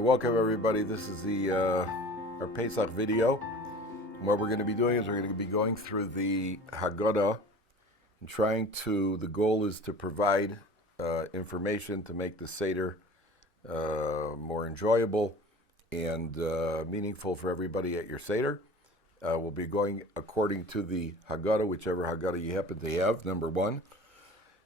Welcome everybody. This is our Pesach video. And what we're going to be doing is we're going to be going through the Haggadah and the goal is to provide information to make the Seder more enjoyable and meaningful for everybody at your Seder. We'll be going according to the Haggadah, whichever Haggadah you happen to have, number one.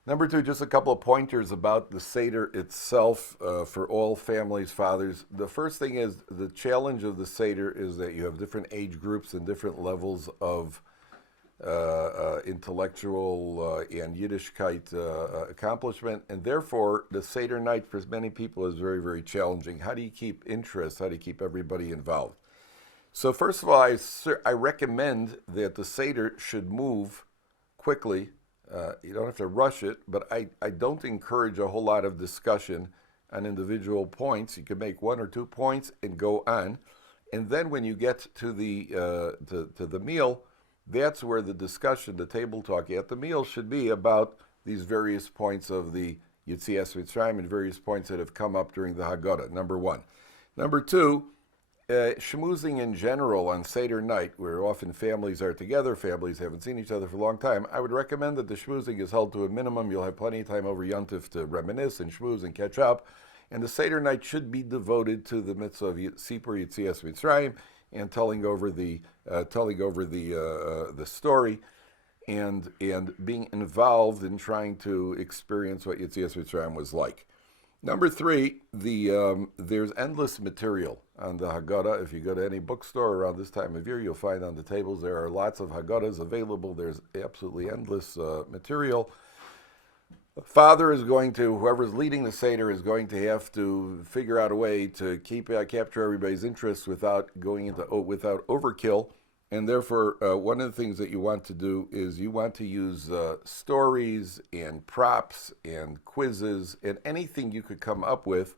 Number two, just a couple of pointers about the Seder itself for all families, fathers. The first thing is the challenge of the Seder is that you have different age groups and different levels of intellectual and Yiddishkeit accomplishment, and therefore the Seder night for many people is very, very challenging. How do you keep interest? How do you keep everybody involved? So first of all, I recommend that the Seder should move quickly. You don't have to rush it, but I don't encourage a whole lot of discussion on individual points. You can make one or 2 points and go on. And then when you get to the meal, that's where the discussion, the table talk at the meal should be about these various points of the Yetzias Mitzrayim and various points that have come up during the Haggadah, number one. Number two, schmoozing in general on Seder night, where often families are together, families haven't seen each other for a long time, I would recommend that the schmoozing is held to a minimum. You'll have plenty of time over Yontif to reminisce and schmooze and catch up. And the Seder night should be devoted to the mitzvah of Sipur Yetzias Mitzrayim and telling over the story and being involved in trying to experience what Yetzias Mitzrayim was like. Number three, there's endless material on the Haggadah. If you go to any bookstore around this time of year, you'll find on the tables there are lots of Haggadahs available. There's absolutely endless material. The father is whoever's leading the Seder is going to have to figure out a way to capture everybody's interest without overkill. And therefore, one of the things that you want to do is you want to use stories and props and quizzes and anything you could come up with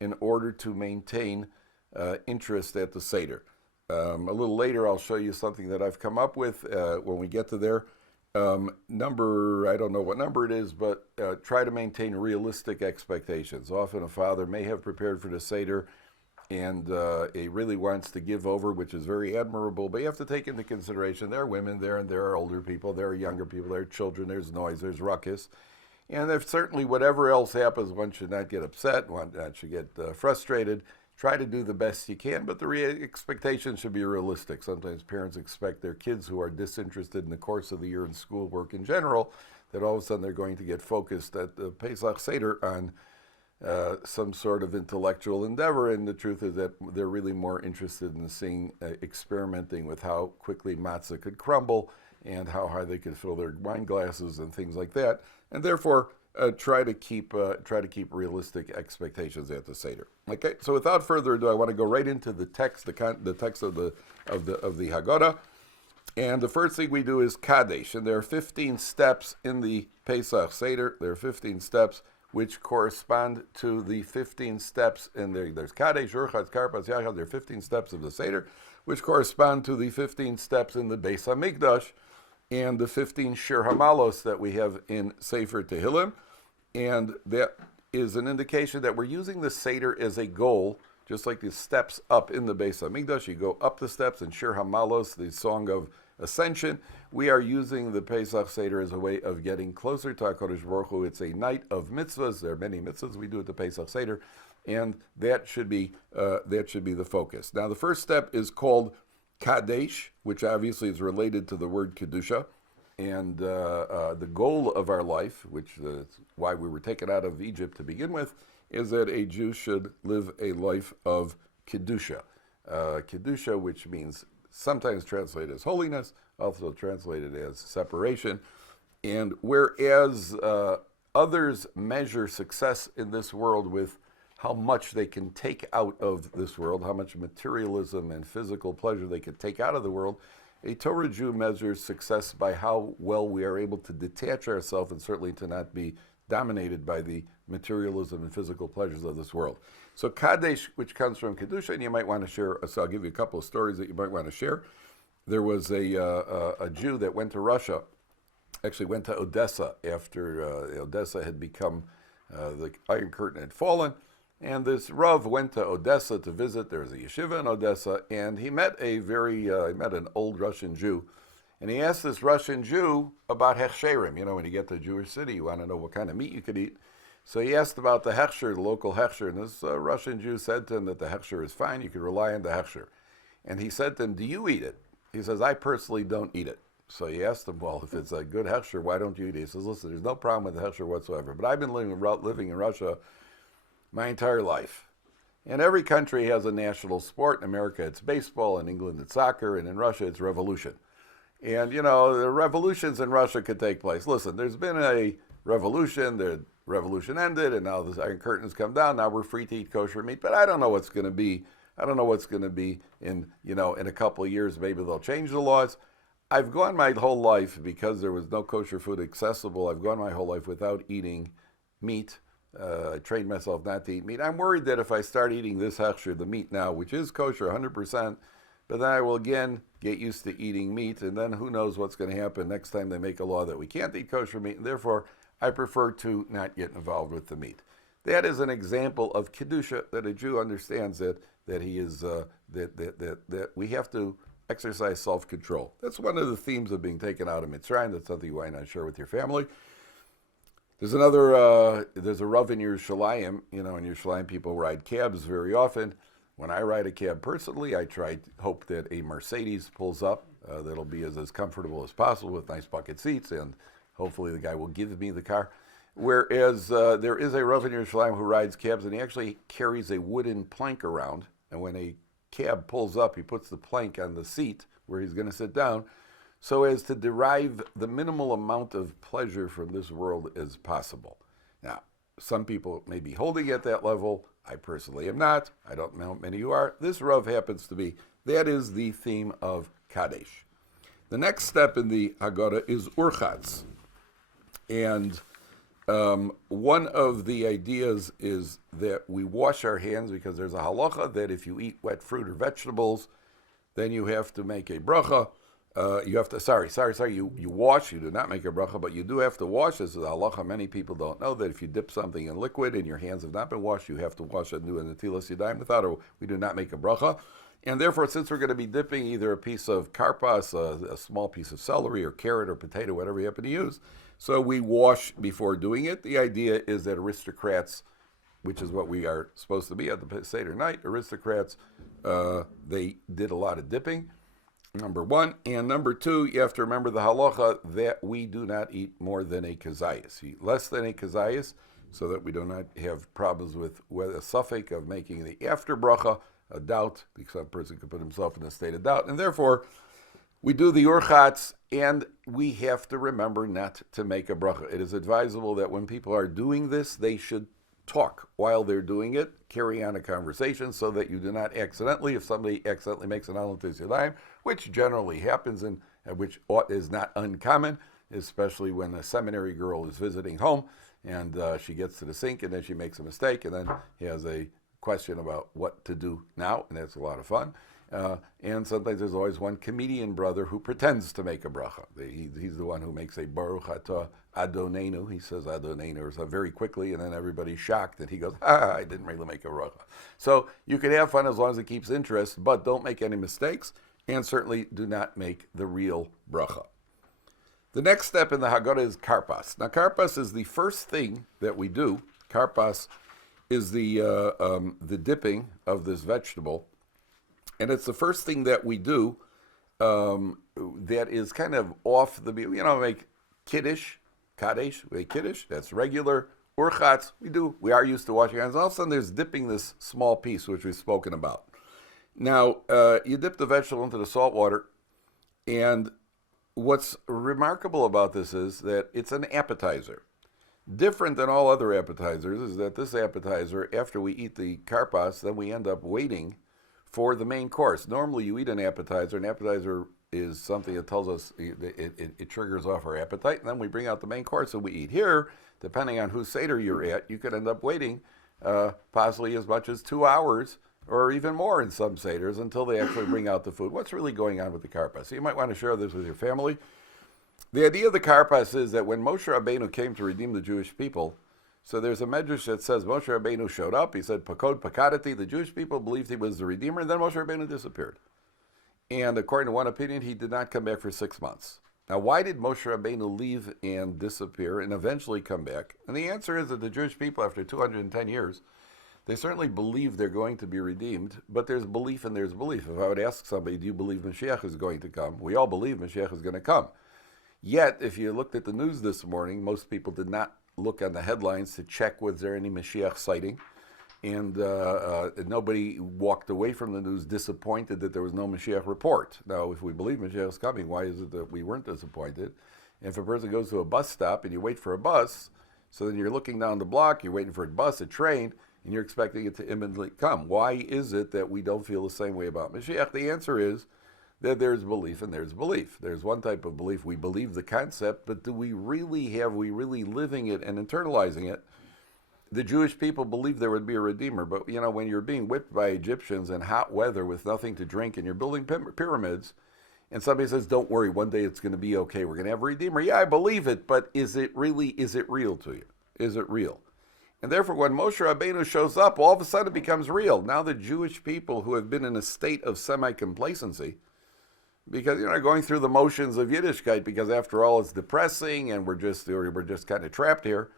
in order to maintain interest at the Seder. A little later, I'll show you something that I've come up with when we get to there. I don't know what number it is, but try to maintain realistic expectations. Often a father may have prepared for the Seder and he really wants to give over, which is very admirable, but you have to take into consideration there are women there, and there are older people, there are younger people, there are children, there's noise, there's ruckus. And if certainly whatever else happens, one should not get upset, one should get frustrated. Try to do the best you can, but the expectations should be realistic. Sometimes parents expect their kids who are disinterested in the course of the year in schoolwork in general, that all of a sudden they're going to get focused at the Pesach Seder on some sort of intellectual endeavor, and the truth is that they're really more interested in experimenting with how quickly matzah could crumble and how high they could fill their wine glasses and things like that, and therefore try to keep realistic expectations at the Seder. Okay, so without further ado, I want to go right into the text, the text of the Haggadah, and the first thing we do is Kadesh, and there are 15 steps in the Pesach Seder. There are 15 steps which correspond to the 15 steps in there. There's Kadesh, Urchatz, Karpas, Yachad. There are 15 steps of the Seder, which correspond to the 15 steps in the Beis HaMikdash and the 15 Shir Hamalos that we have in Sefer Tehillim. And that is an indication that we're using the Seder as a goal, just like the steps up in the Beis HaMikdash. You go up the steps in Shir Hamalos, the song of ascension. We are using the Pesach Seder as a way of getting closer to HaKadosh Baruch Hu. It's a night of mitzvahs. There are many mitzvahs we do at the Pesach Seder, and that should be the focus. Now, the first step is called Kadesh, which obviously is related to the word Kedusha, and the goal of our life, which is why we were taken out of Egypt to begin with, is that a Jew should live a life of Kedusha. Kedusha, which means sometimes translated as holiness, also translated as separation. And whereas others measure success in this world with how much they can take out of this world, how much materialism and physical pleasure they can take out of the world, a Torah Jew measures success by how well we are able to detach ourselves and certainly to not be dominated by the materialism and physical pleasures of this world. So Kadesh, which comes from Kedusha, and you might want to share, so I'll give you a couple of stories that you might want to share. There was a Jew that went to Russia, actually went to Odessa after Odessa had become, the Iron Curtain had fallen, And this Rav went to Odessa to visit. There's a yeshiva in Odessa, and he met an old Russian Jew, and he asked this Russian Jew about hechsherim. You know, when you get to a Jewish city, you want to know what kind of meat you could eat. So he asked about the hechsher, the local hechsher, and this Russian Jew said to him that the hechsher is fine, you can rely on the hechsher. And he said to him, do you eat it? He says, I personally don't eat it. So he asked him, well, if it's a good hechsher, why don't you eat it? He says, listen, there's no problem with the hechsher whatsoever, but I've been living in Russia my entire life. And every country has a national sport. In America, it's baseball. In England, it's soccer. And in Russia, it's revolution. And, you know, the revolutions in Russia could take place. Listen, there's been a revolution. The revolution ended, and now the Iron Curtain's come down. Now we're free to eat kosher meat. But I don't know what's going to be. I don't know what's going to be in a couple of years. Maybe they'll change the laws. I've gone my whole life, because there was no kosher food accessible, I've gone my whole life without eating meat. I trained myself not to eat meat. I'm worried that if I start eating this hechsher, the meat now, which is kosher 100%, but then I will again get used to eating meat, and then who knows what's going to happen next time they make a law that we can't eat kosher meat, and therefore I prefer to not get involved with the meat. That is an example of kedusha, that a Jew understands that he is that we have to exercise self-control. That's one of the themes of being taken out of Mitzrayim. That's something you might not share with your family. There's a Rav in Yerushalayim. You know, in Yerushalayim, people ride cabs very often. When I ride a cab personally, I hope that a Mercedes pulls up that'll be as comfortable as possible with nice bucket seats, and hopefully the guy will give me the car. Whereas there is a Rav in Yerushalayim who rides cabs, and he actually carries a wooden plank around, and when a cab pulls up, he puts the plank on the seat where he's going to sit down, so as to derive the minimal amount of pleasure from this world as possible. Now, some people may be holding at that level. I personally am not. I don't know how many of you are. This Rav happens to be. That is the theme of Kadesh. The next step in the Haggadah is Urchatz. And one of the ideas is that we wash our hands, because there's a halacha that if you eat wet fruit or vegetables, then you have to make a bracha. You wash, you do not make a bracha, but you do have to wash. This is a halacha. Many people don't know that if you dip something in liquid and your hands have not been washed, you have to wash it and do a netilas yadayim. Without it, we do not make a bracha. And therefore, since we're going to be dipping either a piece of karpas, a small piece of celery or carrot or potato, whatever you happen to use, so we wash before doing it. The idea is that aristocrats, which is what we are supposed to be at the Seder night, aristocrats, they did a lot of dipping, number one. And number two, you have to remember the halacha that we do not eat more than a kazayas. Eat less than a kazayas, so that we do not have problems with a suffix of making the after bracha, a doubt, because some person could put himself in a state of doubt. And therefore, we do the urchatz, and we have to remember not to make a bracha. It is advisable that when people are doing this, they should talk while they're doing it, carry on a conversation, so that you do not accidentally, if somebody accidentally makes an netilas yadayim, which generally happens and which is not uncommon, especially when a seminary girl is visiting home and she gets to the sink and then she makes a mistake and then he has a question about what to do now, and that's a lot of fun. And sometimes there's always one comedian brother who pretends to make a bracha. He's the one who makes a Baruch Atah Adonenu. He says Adonenu very quickly, and then everybody's shocked, and he goes, I didn't really make a bracha. So you can have fun as long as it keeps interest, but don't make any mistakes, and certainly do not make the real bracha. The next step in the Haggadah is karpas. Now, karpas is the first thing that we do. Karpas is the dipping of this vegetable. And it's the first thing that we do that is kind of off the, make kiddush, kadesh, we make kiddush, that's regular. Urchatz, we are used to washing hands. All of a sudden there's dipping this small piece, which we've spoken about. Now, you dip the vegetable into the salt water, and what's remarkable about this is that it's an appetizer. Different than all other appetizers is that this appetizer, after we eat the karpas, then we end up waiting for the main course. Normally you eat an appetizer. An appetizer is something that tells us, it triggers off our appetite, and then we bring out the main course and we eat. Here, depending on whose Seder you're at, you could end up waiting possibly as much as 2 hours or even more in some Seders until they actually bring out the food. What's really going on with the karpas? So you might want to share this with your family. The idea of the karpas is that when Moshe Rabbeinu came to redeem the Jewish people, So there's a medrash that says Moshe Rabbeinu showed up. He said, Pakod Pakadati. The Jewish people believed he was the Redeemer, and then Moshe Rabbeinu disappeared. And according to one opinion, he did not come back for 6 months. Now, why did Moshe Rabbeinu leave and disappear and eventually come back? And the answer is that the Jewish people, after 210 years, they certainly believe they're going to be redeemed, but there's belief and there's belief. If I would ask somebody, do you believe Mashiach is going to come? We all believe Mashiach is going to come. Yet, if you looked at the news this morning, most people did not look on the headlines to check was there any Mashiach sighting. And nobody walked away from the news disappointed that there was no Mashiach report. Now, if we believe Mashiach is coming, why is it that we weren't disappointed? And if a person goes to a bus stop and you wait for a bus, so then you're looking down the block, you're waiting for a bus, a train, and you're expecting it to imminently come. Why is it that we don't feel the same way about Mashiach? The answer is that there's belief and there's belief. There's one type of belief. We believe the concept, but are we really living it and internalizing it? The Jewish people believed there would be a Redeemer, but when you're being whipped by Egyptians in hot weather with nothing to drink and you're building pyramids, and somebody says, don't worry, one day it's going to be okay, we're going to have a Redeemer. Yeah, I believe it, but is it real to you? Is it real? And therefore, when Moshe Rabbeinu shows up, all of a sudden it becomes real. Now the Jewish people who have been in a state of semi-complacency, because going through the motions of Yiddishkeit, because after all it's depressing and we're just kind of trapped here,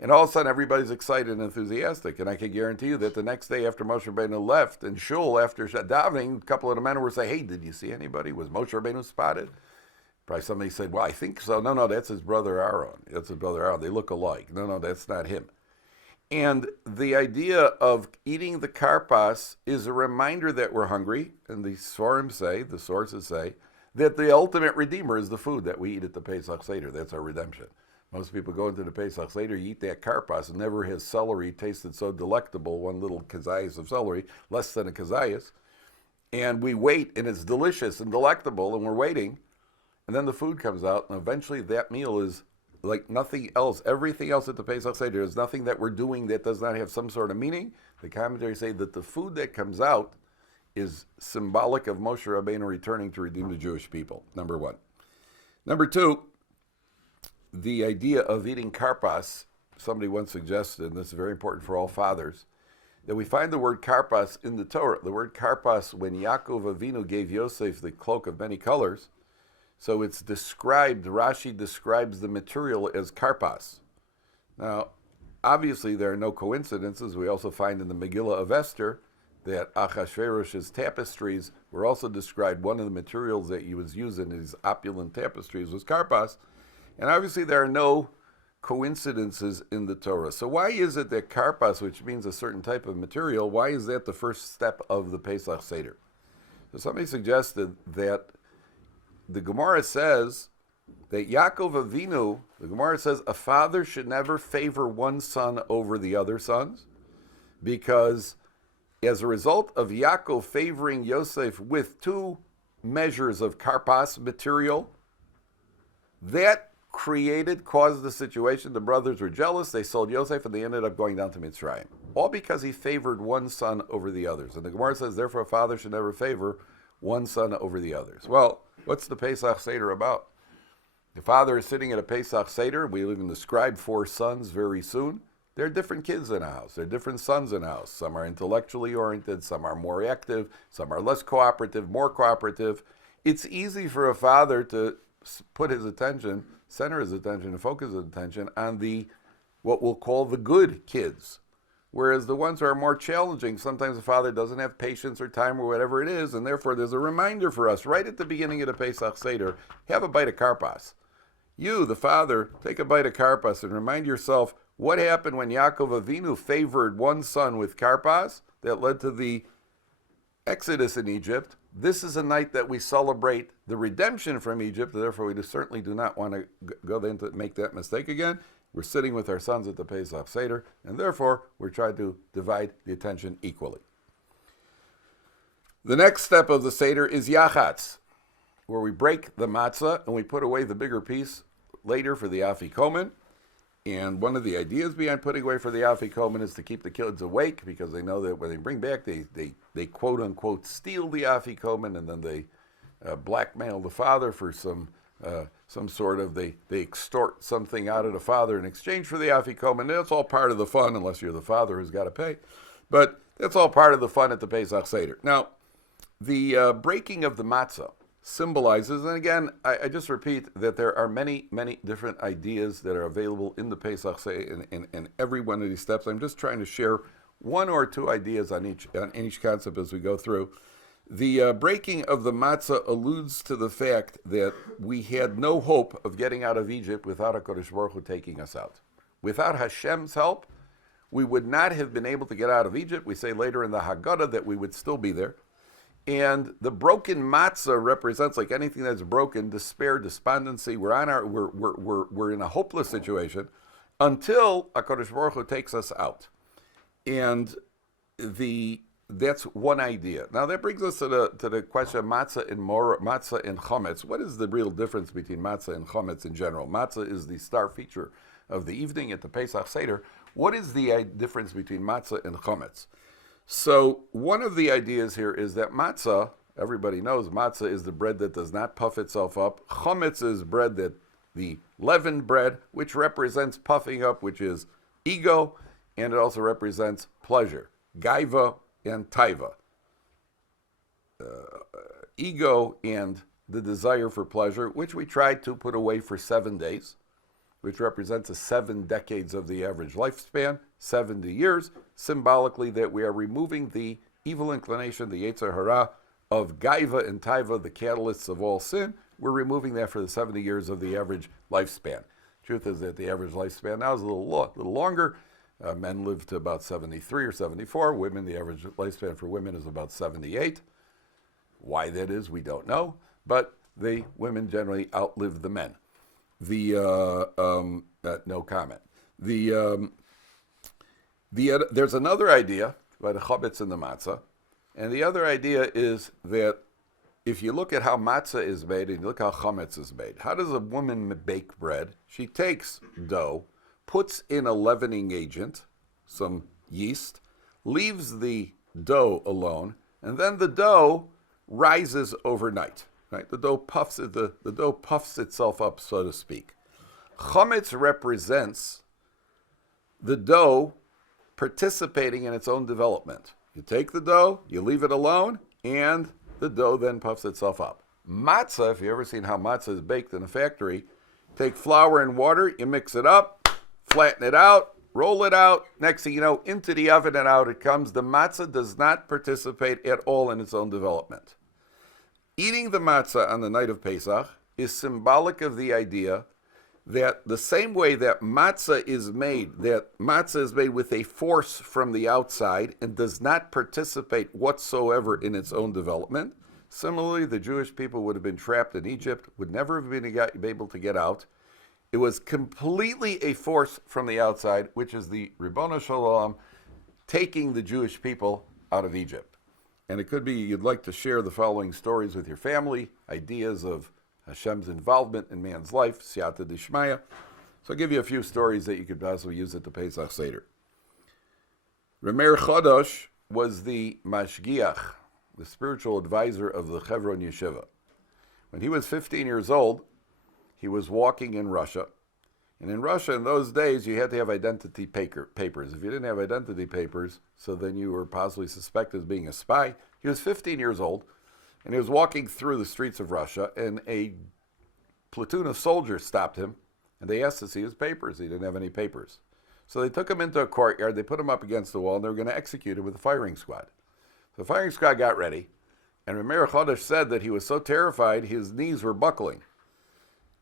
and all of a sudden everybody's excited and enthusiastic. And I can guarantee you that the next day after Moshe Rabbeinu left, in Shul after davening, a couple of the men were saying, hey, did you see anybody? Was Moshe Rabbeinu spotted? Probably somebody said, well, I think so. No, that's his brother Aaron. That's his brother Aaron. They look alike. No, that's not him. And the idea of eating the karpas is a reminder that we're hungry, and the sources say, that the ultimate Redeemer is the food that we eat at the Pesach Seder. That's our redemption. Most people go into the Pesach Seder, you eat that karpas, and never has celery tasted so delectable, one little kazayas of celery, less than a kazayas, and we wait, and it's delicious and delectable, and we're waiting, and then the food comes out, and eventually that meal is like nothing else. Everything else at the Pesach Seder, there's nothing that we're doing that does not have some sort of meaning. The commentaries say that the food that comes out is symbolic of Moshe Rabbeinu returning to redeem the Jewish people, number one. Number two, the idea of eating karpas, somebody once suggested, and this is very important for all fathers, that we find the word karpas in the Torah. The word karpas, when Yaakov Avinu gave Yosef the cloak of many colors, so it's described, Rashi describes the material as karpas. Now, obviously there are no coincidences. We also find in the Megillah of Esther that Achashverosh's tapestries were also described. One of the materials that he was using in his opulent tapestries was karpas. And obviously there are no coincidences in the Torah. So why is it that karpas, which means a certain type of material, why is that the first step of the Pesach Seder? So somebody suggested that the Gemara says that Yaakov Avinu, the Gemara says a father should never favor one son over the other sons, because as a result of Yaakov favoring Yosef with 2 measures of karpas material, that caused the situation. The brothers were jealous. They sold Yosef, and they ended up going down to Mitzrayim. All because he favored one son over the others. And the Gemara says, therefore, a father should never favor one son over the others. Well, what's the Pesach Seder about? The father is sitting at a Pesach Seder. We even describe 4 sons very soon. There are different kids in a house. There are different sons in a house. Some are intellectually oriented. Some are more active. Some are less cooperative, more cooperative. It's easy for a father to put his attention, center his attention, and focus his attention on what we'll call the good kids. Whereas the ones who are more challenging, sometimes the father doesn't have patience or time or whatever it is, and therefore there's a reminder for us right at the beginning of the Pesach Seder, have a bite of karpas. You, the father, take a bite of karpas and remind yourself what happened when Yaakov Avinu favored one son with karpas that led to the Exodus in Egypt. This is a night that we celebrate the redemption from Egypt, therefore we certainly do not want to go there to make that mistake again. We're sitting with our sons at the Pesach Seder, and therefore we're trying to divide the attention equally. The next step of the Seder is Yachatz, where we break the matzah and we put away the bigger piece later for the afikomen. And one of the ideas behind putting away for the afikomen is to keep the kids awake, because they know that when they bring back, they quote unquote steal the afikomen, and then they blackmail the father for some some sort of, they extort something out of the father in exchange for the afikomen, and that's all part of the fun, unless you're the father who's got to pay. But that's all part of the fun at the Pesach Seder. Now, the breaking of the matzah symbolizes, and again, I just repeat that there are many, many different ideas that are available in the Pesach Seder in every one of these steps. I'm just trying to share one or two ideas on each concept as we go through. The breaking of the matzah alludes to the fact that we had no hope of getting out of Egypt without HaKadosh Baruch Hu taking us out. Without Hashem's help, we would not have been able to get out of Egypt. We say later in the Haggadah that we would still be there. And the broken matzah represents, like anything that's broken, despair, despondency. We're in a hopeless situation until HaKadosh Baruch Hu takes us out. And that's one idea. Now that brings us to the question of matzah and chometz. What is the real difference between matzah and chometz in general? Matzah is the star feature of the evening at the Pesach Seder. What is the difference between matzah and chometz? So one of the ideas here is that matzah, everybody knows matzah is the bread that does not puff itself up. Chometz is bread that the leavened bread, which represents puffing up, which is ego, and it also represents pleasure, gaiva and taiva. Ego and the desire for pleasure, which we tried to put away for 7 days, which represents 7 decades of the average lifespan, 70 years, symbolically that we are removing the evil inclination, the Yetzer Hara of Gaiva and Taiva, the catalysts of all sin. We're removing that for the 70 years of the average lifespan. Truth is that the average lifespan now is a little longer. Men live to about 73 or 74. Women, the average lifespan for women is about 78. Why that is, we don't know. But the women generally outlive the men. No comment. There's another idea about the chametz and the matzah, and the other idea is that if you look at how matzah is made and you look how chametz is made, how does a woman bake bread? She takes dough, puts in a leavening agent, some yeast, leaves the dough alone, and then the dough rises overnight. Right? The dough puffs itself up, so to speak. Chametz represents the dough participating in its own development. You take the dough, you leave it alone, and the dough then puffs itself up. Matzah, if you've ever seen how matzah is baked in a factory, take flour and water, you mix it up, flatten it out, roll it out, next thing you know, into the oven and out it comes. The matzah does not participate at all in its own development. Eating the matzah on the night of Pesach is symbolic of the idea that the same way that matzah is made with a force from the outside and does not participate whatsoever in its own development. Similarly, the Jewish people would have been trapped in Egypt, would never have been able to get out. It was completely a force from the outside, which is the Ribbono Shel Olam taking the Jewish people out of Egypt. And it could be you'd like to share the following stories with your family, ideas of Hashem's involvement in man's life, Siyata Dishmaya. So I'll give you a few stories that you could possibly use at the Pesach Seder. Rameir Chodosh was the mashgiach, the spiritual advisor of the Hebron Yeshiva. When he was 15 years old, he was walking in Russia. And in Russia, in those days, you had to have identity papers. If you didn't have identity papers, so then you were possibly suspected of being a spy. He was 15 years old. And he was walking through the streets of Russia, and a platoon of soldiers stopped him, and they asked to see his papers. He didn't have any papers. So they took him into a courtyard, they put him up against the wall, and they were going to execute him with a firing squad. So the firing squad got ready, and Rameir Chodosh said that he was so terrified, his knees were buckling.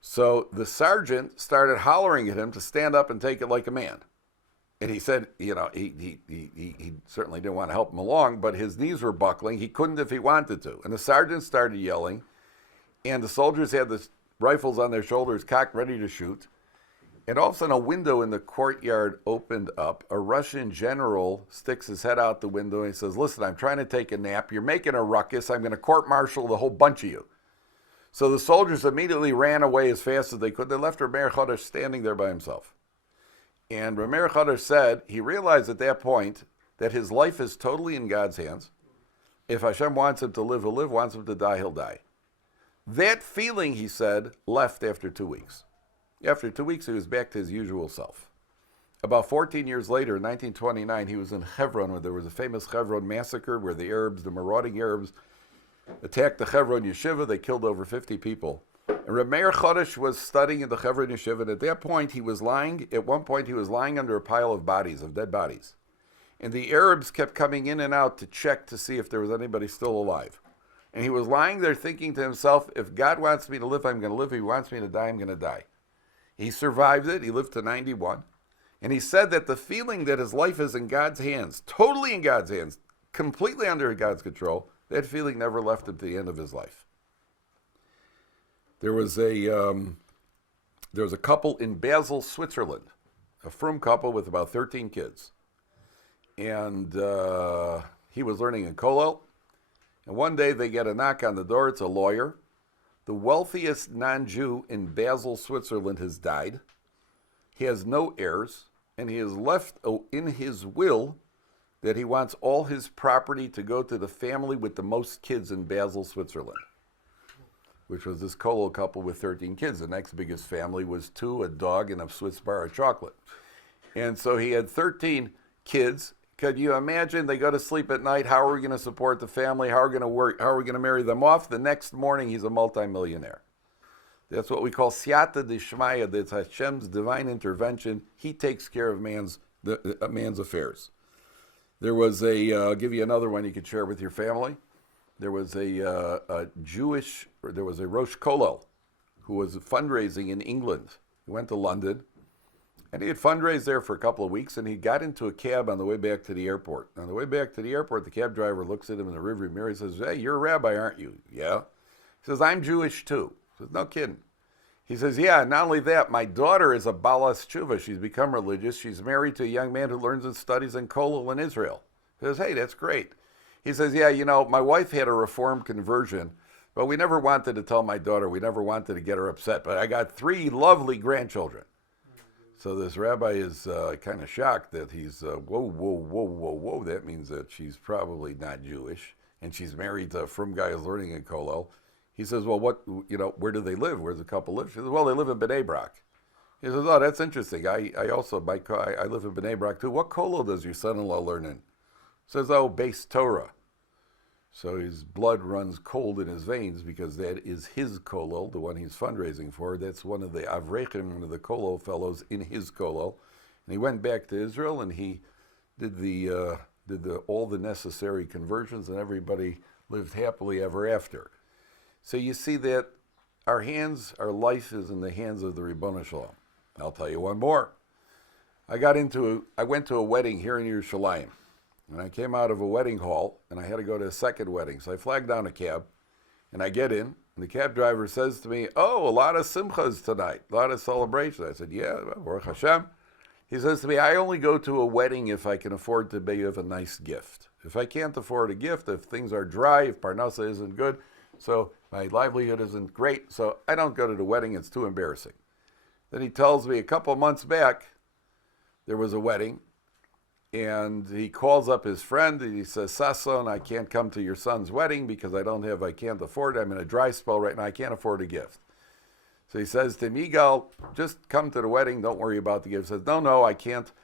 So the sergeant started hollering at him to stand up and take it like a man. And he said, he certainly didn't want to help him along, but his knees were buckling. He couldn't if he wanted to. And the sergeant started yelling, and the soldiers had the rifles on their shoulders, cocked, ready to shoot. And all of a sudden, a window in the courtyard opened up. A Russian general sticks his head out the window, and he says, "Listen, I'm trying to take a nap. You're making a ruckus. I'm going to court-martial the whole bunch of you." So the soldiers immediately ran away as fast as they could. They left Rameir Chodosh standing there by himself. And Rameir Chodosh said he realized at that point that his life is totally in God's hands. If Hashem wants him to live, he'll live. Wants him to die, he'll die. That feeling, he said, left after 2 weeks. After 2 weeks, he was back to his usual self. About 14 years later, in 1929, he was in Hebron, where there was a famous Hebron massacre where the Arabs, the marauding Arabs, attacked the Hebron Yeshiva. They killed over 50 people. And Reb Meir Chodesh was studying in the Hebron Yeshiva, and at one point he was lying under a pile of bodies, of dead bodies. And the Arabs kept coming in and out to check to see if there was anybody still alive. And he was lying there thinking to himself, if God wants me to live, I'm going to live. If he wants me to die, I'm going to die. He survived it. He lived to 91. And he said that the feeling that his life is in God's hands, totally in God's hands, completely under God's control, that feeling never left him to the end of his life. There was a couple in Basel, Switzerland, a frum couple with about 13 kids. And he was learning in Kollel. And one day they get a knock on the door. It's a lawyer. The wealthiest non-Jew in Basel, Switzerland has died. He has no heirs. And he has left in his will that he wants all his property to go to the family with the most kids in Basel, Switzerland, which was this Kollel couple with 13 kids. The next biggest family was 2, a dog, and a Swiss bar of chocolate. And so he had 13 kids. Could you imagine? They go to sleep at night. How are we going to support the family? How are we going to work? How are we going to marry them off? The next morning, he's a multimillionaire. That's what we call siyata d'shmaya. That's Hashem's divine intervention. He takes care of man's affairs. There was I'll give you another one you could share with your family. There was a Rosh Kollel who was fundraising in England. He went to London, and he had fundraised there for a couple of weeks, and he got into a cab on the way back to the airport. On the way back to the airport, the cab driver looks at him in the rearview mirror. He says, "Hey, you're a rabbi, aren't you?" "Yeah." He says, "I'm Jewish too." He says, "No kidding." He says, "Yeah, not only that, my daughter is a Balas Tshuva. She's become religious. She's married to a young man who learns and studies in Kollel in Israel." He says, "Hey, that's great." He says, "Yeah, my wife had a Reform conversion, but we never wanted to tell my daughter. We never wanted to get her upset. But I got 3 lovely grandchildren." So this rabbi is kind of shocked that he's, whoa. That means that she's probably not Jewish, and she's married to a frum guy who's learning in Kollel. He says, "Well, where do they live? Where's the couple live?" She says, "Well, they live in Bnei Brak." He says, "Oh, that's interesting. I live in Bnei Brak too. What Kollel does your son-in-law learn in?" He says, "Oh, base Torah." So his blood runs cold in his veins because that is his Kollel, the one he's fundraising for. That's one of the Avrechim, one of the Kollel fellows in his Kollel. And he went back to Israel and he did all the necessary conversions, and everybody lived happily ever after. So you see that our life is in the hands of the Ribono Shalom. I'll tell you one more. I went to a wedding here in Yerushalayim. And I came out of a wedding hall, and I had to go to a second wedding. So I flagged down a cab, and I get in, and the cab driver says to me, "Oh, a lot of simchas tonight, a lot of celebration." I said, "Yeah, Baruch Hashem." He says to me, "I only go to a wedding if I can afford to give a nice gift. If I can't afford a gift, if things are dry, if Parnasa isn't good, so my livelihood isn't great, so I don't go to the wedding. It's too embarrassing." Then he tells me a couple months back, there was a wedding, and he calls up his friend, and he says, "Sasson, I can't come to your son's wedding because I can't afford it. I'm in a dry spell right now. I can't afford a gift." So he says to Migal, "Just come to the wedding. Don't worry about the gift." He says, No, I can't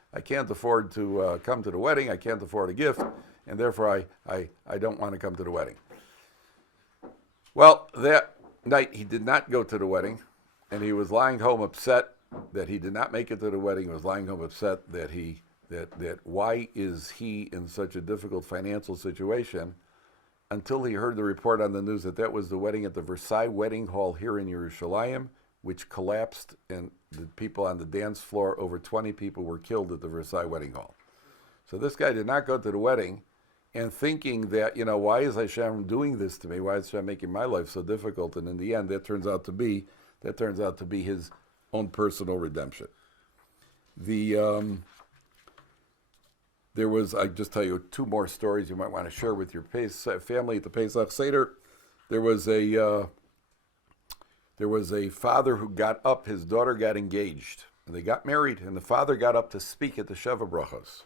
afford to come to the wedding. I can't afford a gift, and therefore I don't want to come to the wedding." Well, that night he did not go to the wedding, and he was lying home upset that he did not make it to the wedding. He was lying home upset that why is he in such a difficult financial situation, until he heard the report on the news that was the wedding at the Versailles Wedding Hall here in Yerushalayim, which collapsed, and the people on the dance floor, over 20 people were killed at the Versailles Wedding Hall. So this guy did not go to the wedding, and thinking that, why is Hashem doing this to me? Why is Hashem making my life so difficult? And in the end, that turns out to be his own personal redemption. I just tell you 2 more stories you might want to share with your family at the Pesach Seder. There was a father who got up, his daughter got engaged, and they got married, and the father got up to speak at the Sheva Brachos.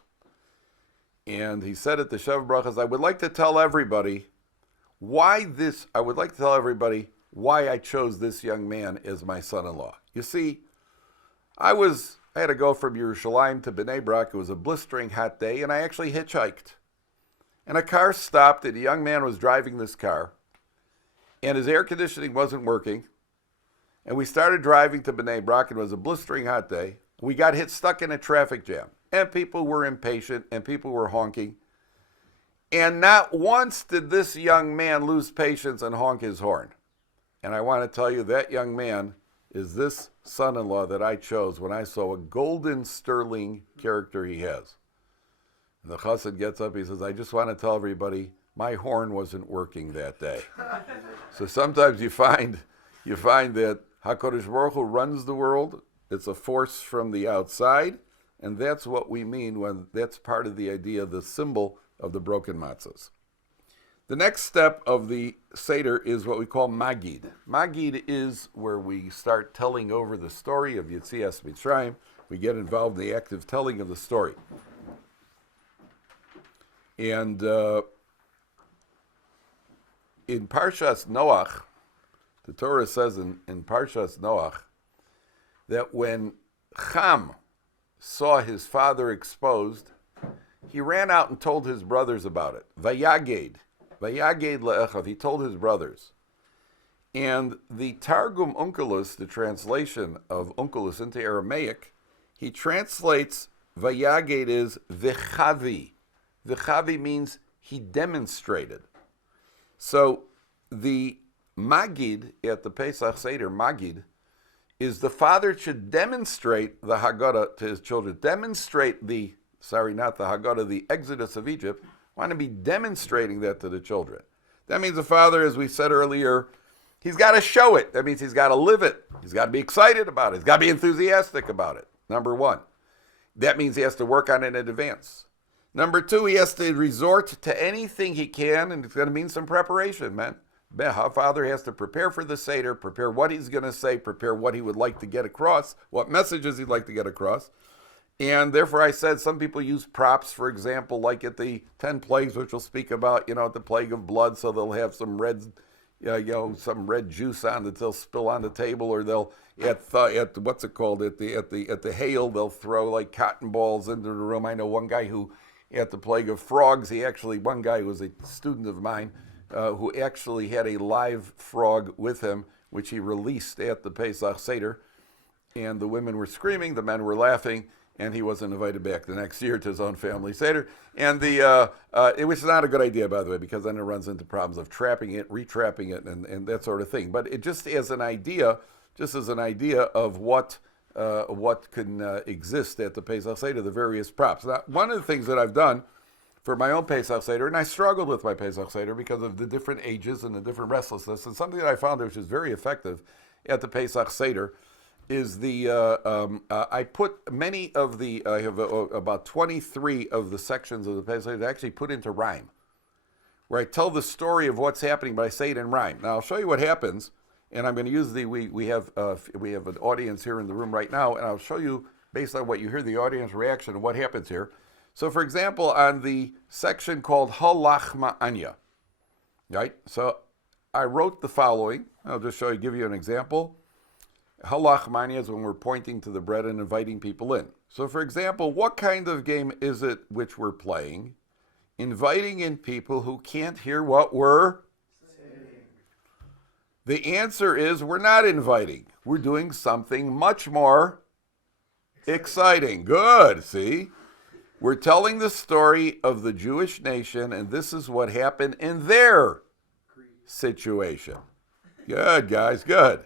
And he said at the Sheva Brachos, I would like to tell everybody why I chose this young man as my son-in-law. You see, I had to go from Yerushalayim to Bnei Brak. It was a blistering hot day, and I actually hitchhiked. And a car stopped, and a young man was driving this car, and his air conditioning wasn't working. And we started driving to Bnei Brak, and it was a blistering hot day. We got stuck in a traffic jam, and people were impatient, and people were honking. And not once did this young man lose patience and honk his horn. And I want to tell you, that young man is this son-in-law that I chose when I saw a golden sterling character he has. And the chassid gets up, he says, I just want to tell everybody, my horn wasn't working that day. So sometimes you find that HaKadosh Baruch Hu runs the world. It's a force from the outside, and that's what we mean when that's part of the idea, the symbol of the broken matzahs. The next step of the Seder is what we call Magid. Magid is where we start telling over the story of Yetzias Mitzrayim. We get involved in the active telling of the story. And in Parshas Noach, the Torah says in Parshas Noach that when Ham saw his father exposed, he ran out and told his brothers about it. Vayaged le'echav. He told his brothers. And the Targum Onkelos, the translation of Onkelos into Aramaic, he translates Vayaged as V'chavi. V'chavi means he demonstrated. So the Magid at the Pesach Seder, Magid, is the father should demonstrate the Haggadah to his children. Demonstrate the Haggadah, the Exodus of Egypt. Want to be demonstrating that to the children. That means the father, as we said earlier, he's got to show it. That means he's got to live it. He's got to be excited about it. He's got to be enthusiastic about it. Number one. That means he has to work on it in advance. Number two, he has to resort to anything he can, and it's going to mean some preparation, man. Our father has to prepare for the Seder, prepare what he's going to say, prepare what he would like to get across, what messages he'd like to get across. And therefore I said some people use props, for example, like at the 10 plagues, which we'll speak about, the plague of blood, so they'll have some red, some red juice on that they'll spill on the table, or they'll, at the hail, they'll throw like cotton balls into the room. I know one guy who, at the plague of frogs, one guy who was a student of mine, who actually had a live frog with him, which he released at the Pesach Seder. And the women were screaming, the men were laughing, and he wasn't invited back the next year to his own family Seder. And it was not a good idea, by the way, because then it runs into problems of trapping it, retrapping it, and that sort of thing. But it just as an idea of what can exist at the Pesach Seder, the various props. Now, one of the things that I've done for my own Pesach Seder, and I struggled with my Pesach Seder because of the different ages and the different restlessness, and something that I found which is very effective at the Pesach Seder is I put many of I have about 23 of the sections of the Pesach Seder actually put into rhyme, where I tell the story of what's happening, but I say it in rhyme. Now I'll show you what happens, and I'm going to use we have an audience here in the room right now, and I'll show you based on what you hear, the audience reaction and what happens here. So, for example, on the section called Halach Anya, right? So I wrote the following. I'll just give you an example. Halach Anya is when we're pointing to the bread and inviting people in. So, for example, what kind of game is it which we're playing? Inviting in people who can't hear what we're saying. The answer is we're not inviting. We're doing something much more exciting. Good, see? We're telling the story of the Jewish nation, and this is what happened in their situation. Good, guys, good.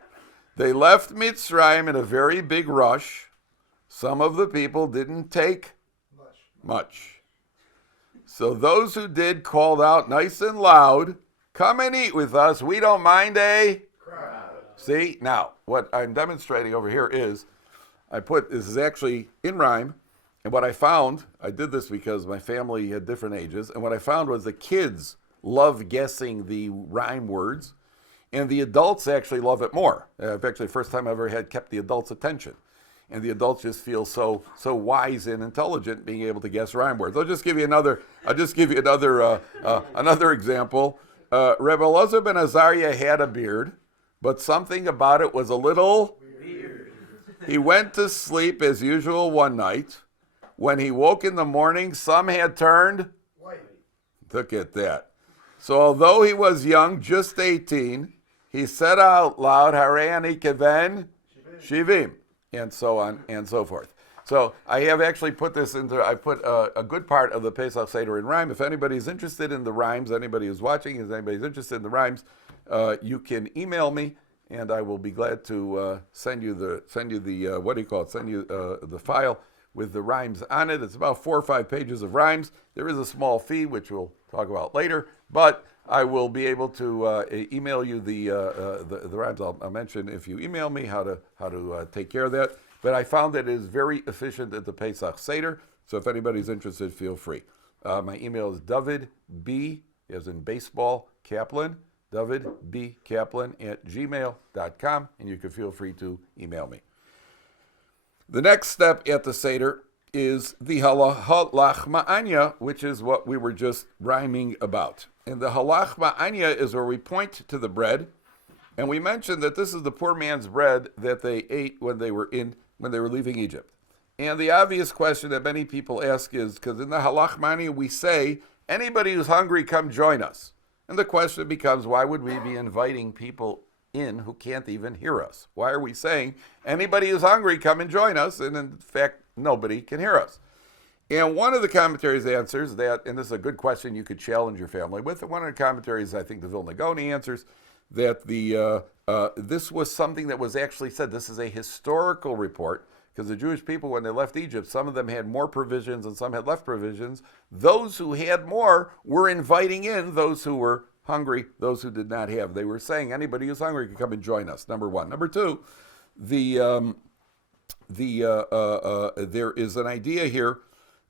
They left Mitzrayim in a very big rush. Some of the people didn't take much. So those who did called out nice and loud, come and eat with us. We don't mind a crowd. See? Now, what I'm demonstrating over here is, this is actually in rhyme. And what I found, I did this because my family had different ages, and what I found was the kids love guessing the rhyme words, and the adults actually love it more. Actually, the first time I ever had kept the adults' attention. And the adults just feel so wise and intelligent being able to guess rhyme words. I'll just give you another example. Rebbe Elazar ben Azariah had a beard, but something about it was a little weird. He went to sleep as usual one night. When he woke in the morning, some had turned white. Look at that. So although he was young, just 18, he said out loud, Harei ani keven shivim, and so on and so forth. So I have actually put this into, I put a good part of the Pesach Seder in rhyme. If anybody's interested in the rhymes, anybody who's watching, if anybody's interested in the rhymes, you can email me, and I will be glad to send you the file with the rhymes on it. It's about 4 or 5 pages of rhymes. There is a small fee, which we'll talk about later, but I will be able to email you the rhymes. I'll mention if you email me how to take care of that. But I found that it is very efficient at the Pesach Seder. So if anybody's interested, feel free. My email is David B, as in baseball, Kaplan, David B. Kaplan @gmail.com, and you can feel free to email me. The next step at the Seder is the halach ma'anya, which is what we were just rhyming about. And the halach ma'anya is where we point to the bread, and we mentioned that this is the poor man's bread that they ate when they were leaving Egypt. And the obvious question that many people ask is, because in the halach ma'anya we say, anybody who's hungry, come join us. And the question becomes, why would we be inviting people in who can't even hear us? Why are we saying, anybody who's hungry, come and join us? And in fact, nobody can hear us. And one of the commentaries answers that, and this is a good question you could challenge your family with, and one of the commentaries, I think the Vilna Gaon answers, that this was something that was actually said. This is a historical report, because the Jewish people, when they left Egypt, some of them had more provisions and some had less provisions. Those who had more were inviting in those who were hungry, those who did not have. They were saying, anybody who's hungry can come and join us, number one. Number two, there is an idea here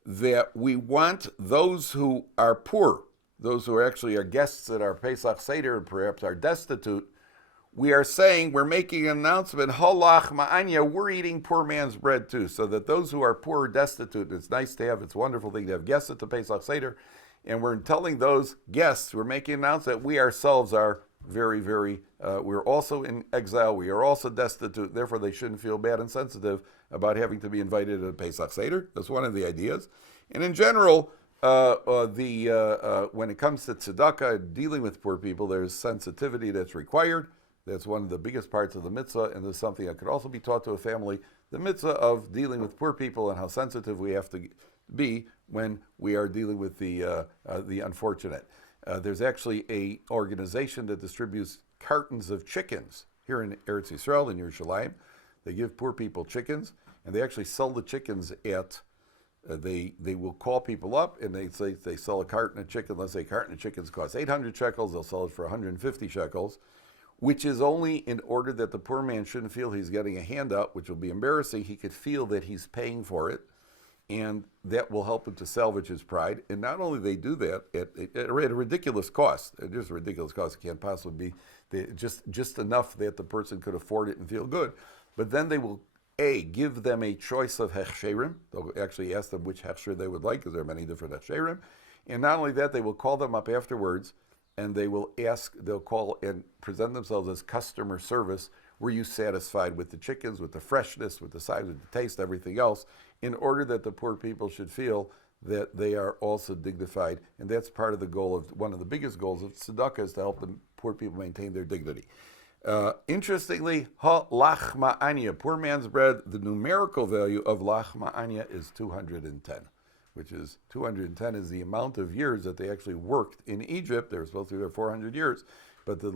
that we want those who are poor, those who actually are guests at our Pesach Seder and perhaps are destitute, we are saying, we're making an announcement, halach ma'anya, we're eating poor man's bread too, so that those who are poor or destitute, it's nice to have, it's a wonderful thing to have guests at the Pesach Seder, and we're telling those guests, we're making an announcement that we ourselves are very, very, we're also in exile, we are also destitute, therefore they shouldn't feel bad and sensitive about having to be invited to the Pesach Seder. That's one of the ideas. And in general, when it comes to tzedakah, dealing with poor people, there's sensitivity that's required. That's one of the biggest parts of the mitzvah, and there's something that could also be taught to a family, the mitzvah of dealing with poor people and how sensitive we have to be when we are dealing with the unfortunate. There's actually a organization that distributes cartons of chickens here in Eretz Yisrael, in Yerushalayim. They give poor people chickens, and they actually sell the chickens at, they will call people up, and they say they sell a carton of chicken. Let's say a carton of chickens costs 800 shekels, they'll sell it for 150 shekels, which is only in order that the poor man shouldn't feel he's getting a handout, which will be embarrassing. He could feel that he's paying for it, and that will help him to salvage his pride. And not only they do that at a ridiculous cost, just a ridiculous cost, it can't possibly be just enough that the person could afford it and feel good, but then they will give them a choice of hechsherim. They'll actually ask them which hechsher they would like, because there are many different hechsherim. And not only that, they will call them up afterwards, and they'll call and present themselves as customer service. Were you satisfied with the chickens, with the freshness, with the size, with the taste, everything else, in order that the poor people should feel that they are also dignified. And that's part of the goal of, one of the biggest goals of tzedakah, is to help the poor people maintain their dignity. Interestingly, lach ma'anya, poor man's bread, the numerical value of lach ma'anya is 210. Which is 210 is the amount of years that they actually worked in Egypt. They were supposed to be there 400 years, but the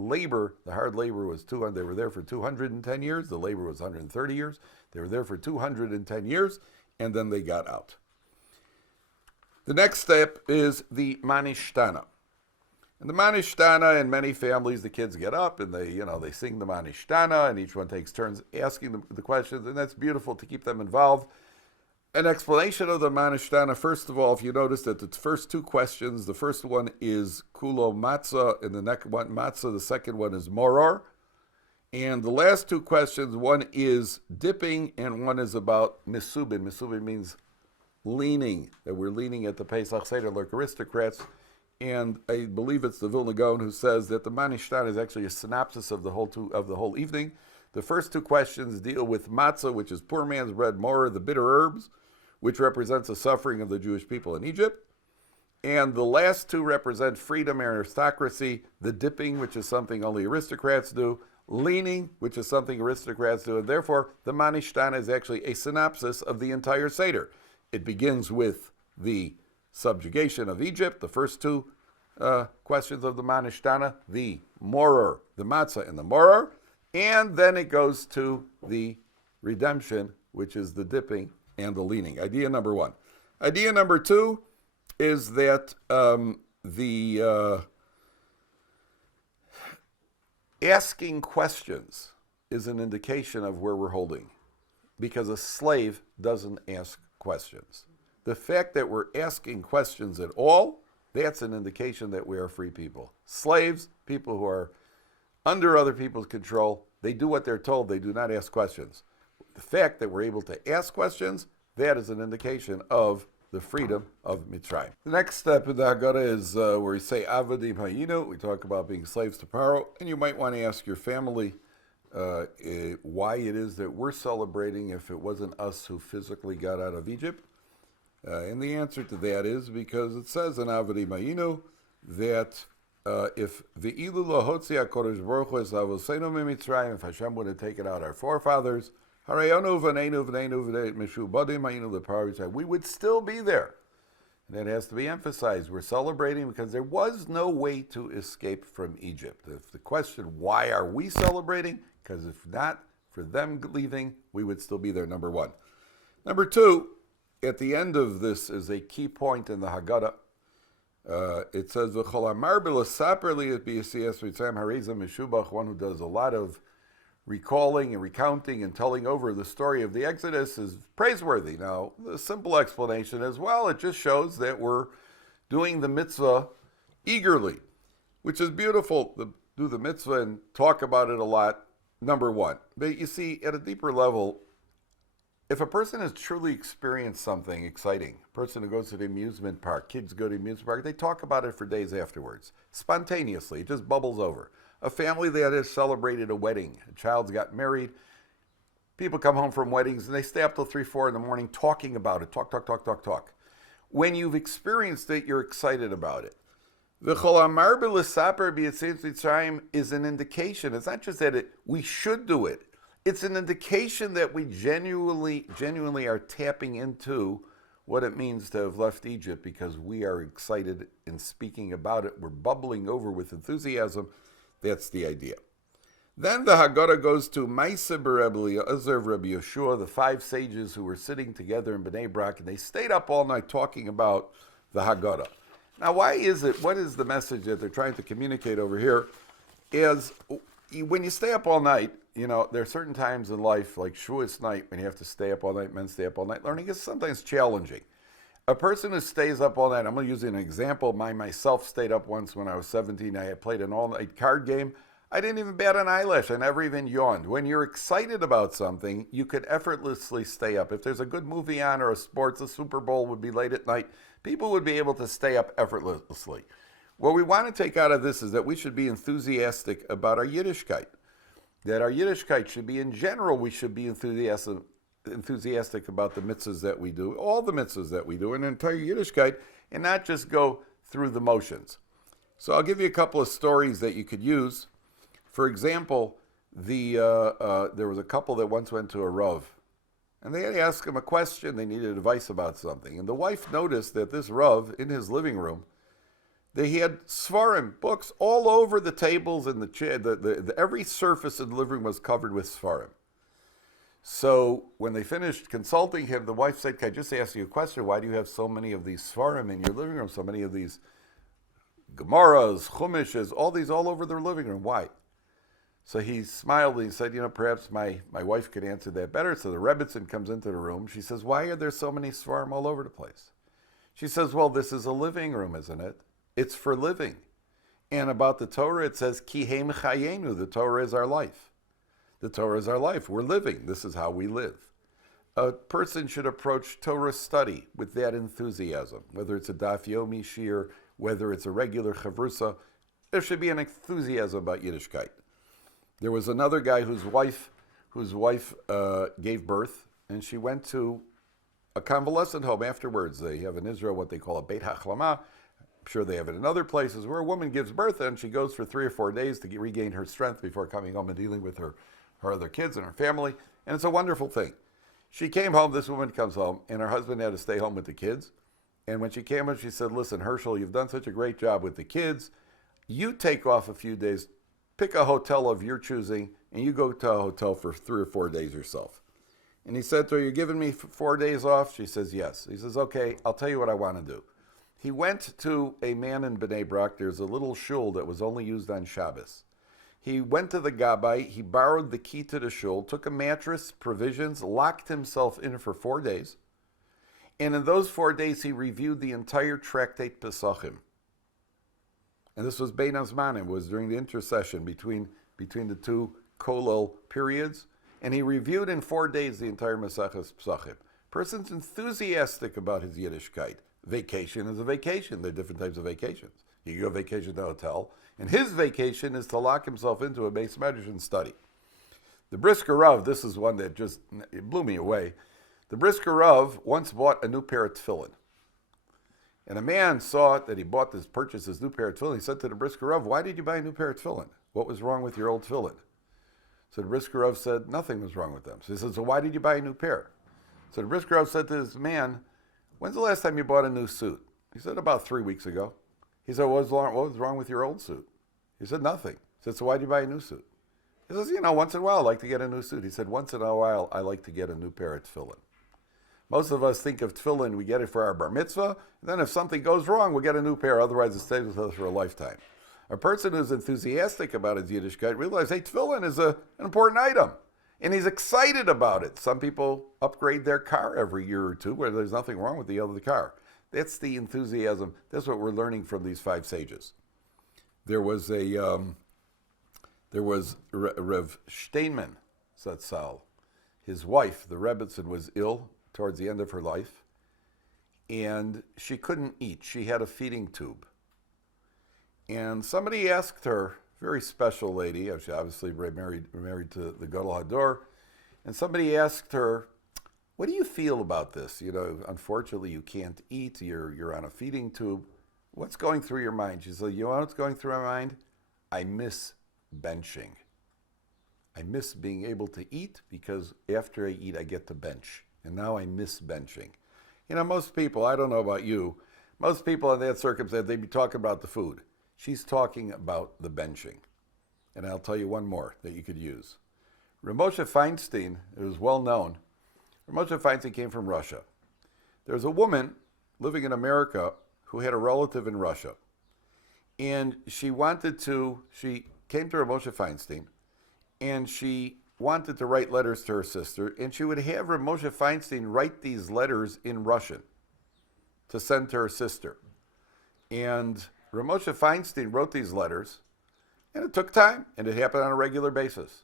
hard labor was 200. They were there for 210 years. The labor was 130 years. They were there for 210 years, and then they got out. The next step is the manishtana. And the manishtana, in many families, the kids get up and they sing the manishtana, and each one takes turns asking the questions, and that's beautiful to keep them involved. An explanation of the manishtana, first of all, if you notice that the first two questions, the first one is kulo matzah, and the next one matzah, the second one is moror. And the last two questions, one is dipping and one is about misubin. Misubin means leaning, that we're leaning at the Pesach Seder like aristocrats. and I believe it's the Vilna Gaon who says that the Manishtana is actually a synopsis of the whole evening. The first two questions deal with matzah, which is poor man's bread, moror, the bitter herbs, which represents the suffering of the Jewish people in Egypt. And the last two represent freedom and aristocracy, the dipping, which is something only aristocrats do, leaning, which is something aristocrats do, and therefore the Manishtana is actually a synopsis of the entire Seder. It begins with the subjugation of Egypt, the first two questions of the Manishtana, the moror, the matzah and the moror, and then it goes to the redemption, which is the dipping and the leaning. Idea number one. Idea number two is that the asking questions is an indication of where we're holding, because a slave doesn't ask questions. The fact that we're asking questions at all, that's an indication that we are free people. Slaves, people who are under other people's control, they do what they're told, they do not ask questions. The fact that we're able to ask questions, that is an indication of the freedom of Mitzrayim. The next step in the Haggadah is where we say Avadim Hayinu. We talk about being slaves to Paro, and you might want to ask your family why it is that we're celebrating if it wasn't us who physically got out of Egypt. And the answer to that is because it says in Avadim Hayinu that if Ve'ilu Lahotzi HaKodesh Baruch Hu Es Avoseinu MiMitzrayim, if Hashem would have taken out our forefathers, we would still be there. And that has to be emphasized. We're celebrating because there was no way to escape from Egypt. If the question, why are we celebrating? Because if not for them leaving, we would still be there, number one. Number two, at the end of this is a key point in the Haggadah. It says, one who does a lot of recalling and recounting and telling over the story of the Exodus is praiseworthy. Now, the simple explanation is, well, it just shows that we're doing the mitzvah eagerly, which is beautiful to do the mitzvah and talk about it a lot, number one. But you see, at a deeper level, if a person has truly experienced something exciting, a person who goes to the amusement park, kids go to the amusement park, they talk about it for days afterwards. Spontaneously, it just bubbles over. A family that has celebrated a wedding, a child's got married, people come home from weddings and they stay up till 3, 4 in the morning talking about it, talk. When you've experienced it, you're excited about it. The Chol Amar B'Lesaper B'Yetzias Mitzrayim is an indication. It's not just that we should do it. It's an indication that we genuinely are tapping into what it means to have left Egypt, because we are excited in speaking about it. We're bubbling over with enthusiasm. That's the idea. Then the Haggadah goes to Maaseh B'Reb Eliezer, Rabbi Yeshua, the 5 sages who were sitting together in Bnei Brak, and they stayed up all night talking about the Haggadah. Now, why is it? What is the message that they're trying to communicate over here? Is when you stay up all night, you know, there are certain times in life, like Shavuos night, when you have to stay up all night, men stay up all night learning, is sometimes challenging. A person who stays up all night, I'm going to use an example. Myself stayed up once when I was 17. I had played an all-night card game. I didn't even bat an eyelash. I never even yawned. When you're excited about something, you could effortlessly stay up. If there's a good movie on or a sports, a Super Bowl would be late at night, people would be able to stay up effortlessly. What we want to take out of this is that we should be enthusiastic about our Yiddishkeit. That our Yiddishkeit should be, in general, we should be enthusiastic about the mitzvahs that we do, all the mitzvahs that we do, and entire Yiddishkeit, and not just go through the motions. So I'll give you a couple of stories that you could use. For example, there was a couple that once went to a Rav, and they had to ask him a question. They needed advice about something. And the wife noticed that this Rav, in his living room, they had Sfarim, books, all over the tables and the chair. Every surface in the living room was covered with Sfarim. So when they finished consulting him, the wife said, "Can I just ask you a question? Why do you have so many of these Sfarim in your living room? So many of these Gemaras, Chumishes, all over their living room. Why?" So he smiled and he said, perhaps my wife could answer that better. So the Rebbitzin comes into the room. She says, "Why are there so many Sfarim all over the place?" She says, "Well, this is a living room, isn't it? It's for living." And about the Torah, it says, Ki heim chayenu, the Torah is our life. The Torah is our life. We're living. This is how we live. A person should approach Torah study with that enthusiasm, whether it's a Daf Yomi Shir, whether it's a regular chavrusa. There should be an enthusiasm about Yiddishkeit. There was another guy whose wife gave birth, and she went to a convalescent home afterwards. They have in Israel what they call a Beit HaChlama. I'm sure they have it in other places, where a woman gives birth and she goes for 3 or 4 days to regain her strength before coming home and dealing with her other kids and her family. And it's a wonderful thing. She came home, this woman comes home, and her husband had to stay home with the kids. And when she came home, she said, listen, Herschel, you've done such a great job with the kids. You take off a few days, pick a hotel of your choosing, and you go to a hotel for 3 or 4 days yourself. And he said to her, you're giving me 4 days off? She says, yes. He says, okay, I'll tell you what I want to do. He went to a man in Bnei Brak. There's a little shul that was only used on Shabbos. He went to the Gabbai, he borrowed the key to the shul, took a mattress, provisions, locked himself in for 4 days. And in those 4 days, he reviewed the entire tractate Pesachim. And this was Bein Hazmanim, was during the intercession between the two Kolel periods. And he reviewed in 4 days the entire Maseches Pesachim. Person's enthusiastic about his Yiddishkeit. Vacation is a vacation. There are different types of vacations. You go vacation to a hotel, and his vacation is to lock himself into a base medrash and study. The Brisker Rav, this is one that just it blew me away. The Brisker Rav once bought a new pair of tefillin. And a man saw that he purchased this new pair of tefillin. He said to the Brisker Rav, why did you buy a new pair of tefillin? What was wrong with your old tefillin? So the Brisker Rav said, nothing was wrong with them. So he said, so why did you buy a new pair? So the Brisker Rav said to this man, when's the last time you bought a new suit? He said, about 3 weeks ago. He said, what was wrong with your old suit? He said, nothing. He said, so why did you buy a new suit? He says, once in a while I like to get a new suit. He said, once in a while I like to get a new pair of tefillin. Most of us think of tefillin, we get it for our bar mitzvah, and then if something goes wrong, we'll get a new pair, otherwise it stays with us for a lifetime. A person who's enthusiastic about his Yiddishkeit realizes, hey, tefillin is an important item, and he's excited about it. Some people upgrade their car every year or two where there's nothing wrong with the other car. That's the enthusiasm. That's what we're learning from these 5 sages. There was Rev Steinman Zatzal. His wife, the Rebbitzin, was ill towards the end of her life, and she couldn't eat. She had a feeding tube. And somebody asked her, very special lady, she obviously married to the Gadol Hador, and somebody asked her, what do you feel about this? Unfortunately, you can't eat. You're on a feeding tube. What's going through your mind? She said, you know what's going through my mind? I miss benching. I miss being able to eat because after I eat, I get to bench. And now I miss benching. Most people, I don't know about you, most people in that circumstance, they'd be talking about the food. She's talking about the benching. And I'll tell you one more that you could use. Rav Moshe Feinstein, it was well known, Rav Moshe Feinstein came from Russia. There's a woman living in America who had a relative in Russia. And she came to Rav Moshe Feinstein, and she wanted to write letters to her sister, and she would have Rav Moshe Feinstein write these letters in Russian to send to her sister. And Rav Moshe Feinstein wrote these letters, and it took time, and it happened on a regular basis.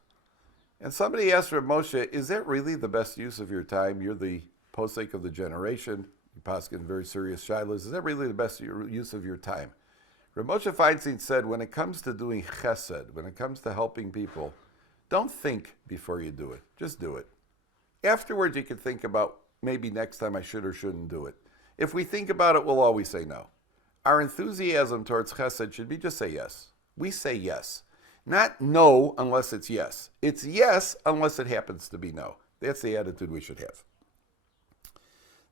And somebody asked Rav Moshe, is that really the best use of your time? You're the posek of the generation. You paskin very serious shilas. Is that really the best use of your time? Rav Moshe Feinstein said, when it comes to doing chesed, when it comes to helping people, don't think before you do it. Just do it. Afterwards, you can think about maybe next time I should or shouldn't do it. If we think about it, we'll always say no. Our enthusiasm towards chesed should be just say yes. We say yes. Not no unless it's yes. It's yes unless it happens to be no. That's the attitude we should have.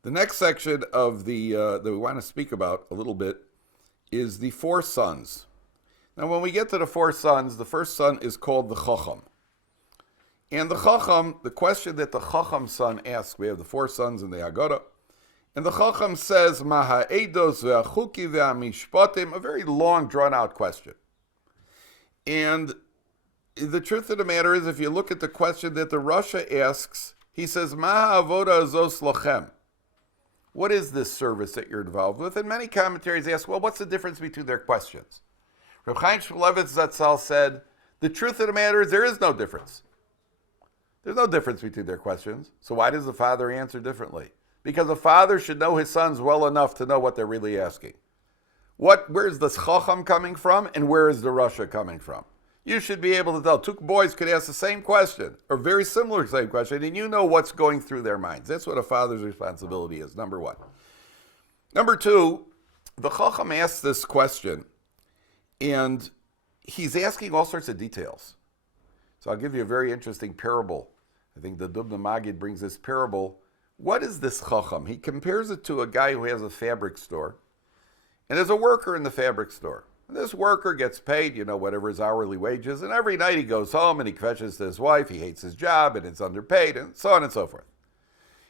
The next section of that we want to speak about a little bit is the 4 sons. Now, when we get to the 4 sons, the first son is called the Chacham. And the Chacham, the question that the Chacham son asks, we have the 4 sons in the Haggadah, and the Chacham says, Maha Eidos ve'achuki ve'amishpatim, a very long, drawn-out question. And the truth of the matter is, if you look at the question that the Rasha asks, he says, Maha avoda azos lachem. What is this service that you're involved with? And many commentaries ask, well, what's the difference between their questions? Reb Chaim Shmulevitz Zatzal said, the truth of the matter is there is no difference. There's no difference between their questions. So why does the father answer differently? Because a father should know his sons well enough to know what they're really asking. Where's the chacham coming from, and where is the rasha coming from? You should be able to tell. Two boys could ask the same question, or very similar same question, and you know what's going through their minds. That's what a father's responsibility is, number one. Number two, the chacham asks this question, and he's asking all sorts of details. So I'll give you a very interesting parable. I think the Dubna Magid brings this parable. What is this chacham? He compares it to a guy who has a fabric store, and there's a worker in the fabric store. And this worker gets paid, whatever his hourly wage is, and every night he goes home and he fetches to his wife, he hates his job and it's underpaid, and so on and so forth.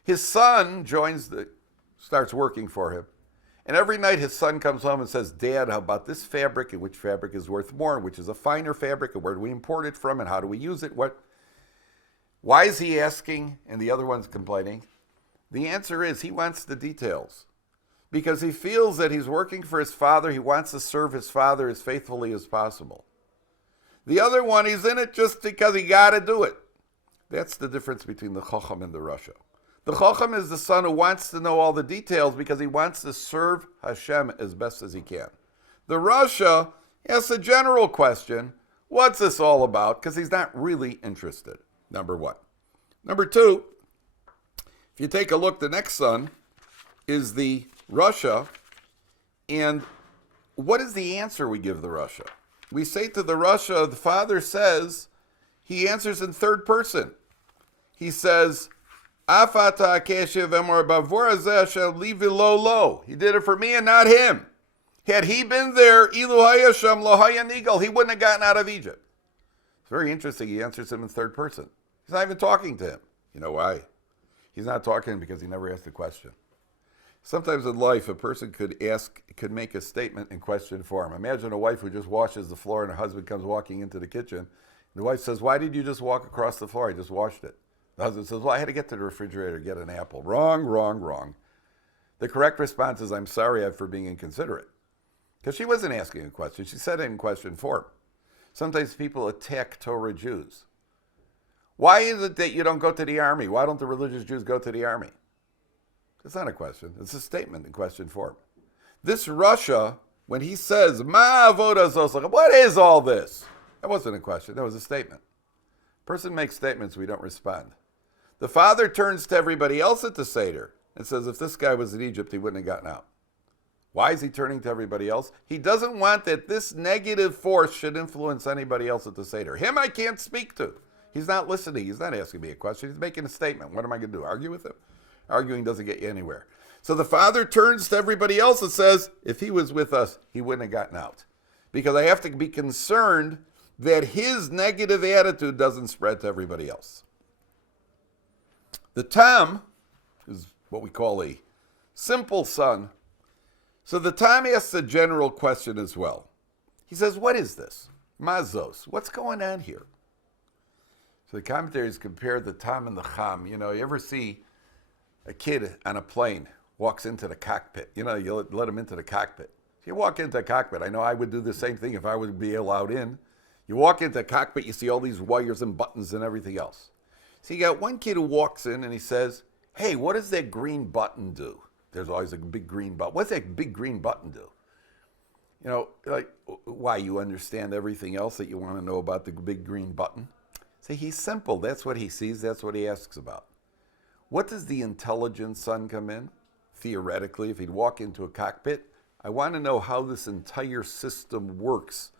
His son starts working for him. And every night his son comes home and says, Dad, how about this fabric, and which fabric is worth more, and which is a finer fabric, and where do we import it from, and how do we use it? Why is he asking and the other one's complaining? The answer is he wants the details. Because he feels that he's working for his father, he wants to serve his father as faithfully as possible. The other one, he's in it just because he got to do it. That's the difference between the chacham and the rasha. The chacham is the son who wants to know all the details because he wants to serve Hashem as best as he can. The rasha asks a general question, what's this all about? Because he's not really interested, number one. Number two, if you take a look, the next son is the rasha, and what is the answer we give the rasha? We say to the rasha, the father says, he answers in third person. He says, Afata keshev emor bavor hazeh shel li v'lo lo. He did it for me and not him. Had he been there, ilu haya sham lo haya nigal, he wouldn't have gotten out of Egypt. It's very interesting. He answers him in third person. He's not even talking to him. You know why? He's not talking because he never asked a question. Sometimes in life, a person could make a statement in question form. Imagine a wife who just washes the floor and her husband comes walking into the kitchen. And the wife says, why did you just walk across the floor? I just washed it. The husband says, well, I had to get to the refrigerator to get an apple. Wrong, wrong, wrong. The correct response is, I'm sorry for being inconsiderate. Because she wasn't asking a question. She said it in question form. Sometimes people attack Torah Jews. Why is it that you don't go to the army? Why don't the religious Jews go to the army? It's not a question. It's a statement in question form. This rasha, when he says, Ma avoda zosach, what is all this? That wasn't a question. That was a statement. Person makes statements, we don't respond. The father turns to everybody else at the Seder and says, if this guy was in Egypt, he wouldn't have gotten out. Why is he turning to everybody else? He doesn't want that this negative force should influence anybody else at the Seder. Him I can't speak to. He's not listening. He's not asking me a question. He's making a statement. What am I going to do? Argue with him? Arguing doesn't get you anywhere. So the father turns to everybody else and says, if he was with us, he wouldn't have gotten out. Because I have to be concerned that his negative attitude doesn't spread to everybody else. The tam is what we call a simple son. So the tam asks a general question as well. He says, what is this? Mazos. What's going on here? So the commentaries compare the tam and the cham. You ever see a kid on a plane walks into the cockpit. You let him into the cockpit. If you walk into a cockpit, I know I would do the same thing if I would be allowed in. You walk into a cockpit, you see all these wires and buttons and everything else. So you got one kid who walks in and he says, hey, what does that green button do? There's always a big green button. What's that big green button do? Why, you understand everything else that you want to know about the big green button? See, he's simple. That's what he sees. That's what he asks about. What does the intelligent son come in? Theoretically, if he'd walk into a cockpit, I want to know how this entire system works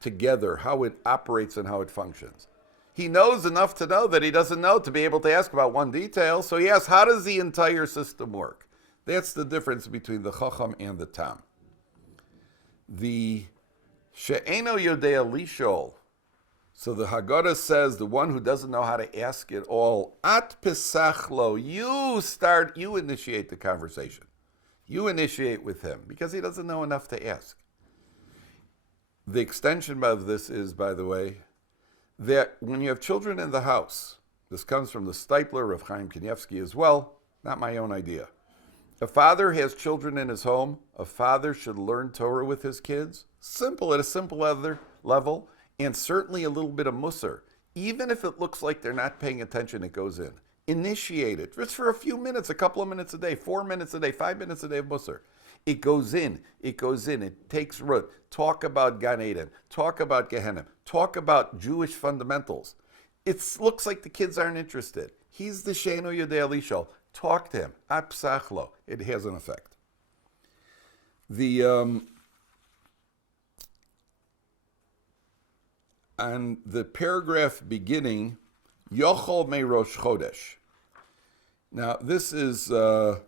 together, how it operates and how it functions. He knows enough to know that he doesn't know to be able to ask about one detail. So he asks, how does the entire system work? That's the difference between the chacham and the tam. The she'eno yodea lishol. So the Haggadah says, the one who doesn't know how to ask it all, at Pesach lo, you initiate the conversation. You initiate with him, because he doesn't know enough to ask. The extension of this is, by the way, that when you have children in the house, this comes from the Stipler of Chaim Kanievsky as well, not my own idea. A father has children in his home, a father should learn Torah with his kids, at a simple level, and certainly a little bit of musar. Even if it looks like they're not paying attention, it goes in. Initiate it, just for a few minutes, a couple of minutes a day, 4 minutes a day, 5 minutes a day of musar. It goes in, it takes root. Talk about Gan Eden, talk about Gehenna, talk about Jewish fundamentals. It looks like the kids aren't interested. He's the Sheno Yodei Lishol. Talk to him. Apsachlo. It has an effect. On the paragraph beginning, Yochol me Rosh Chodesh. Now, this is the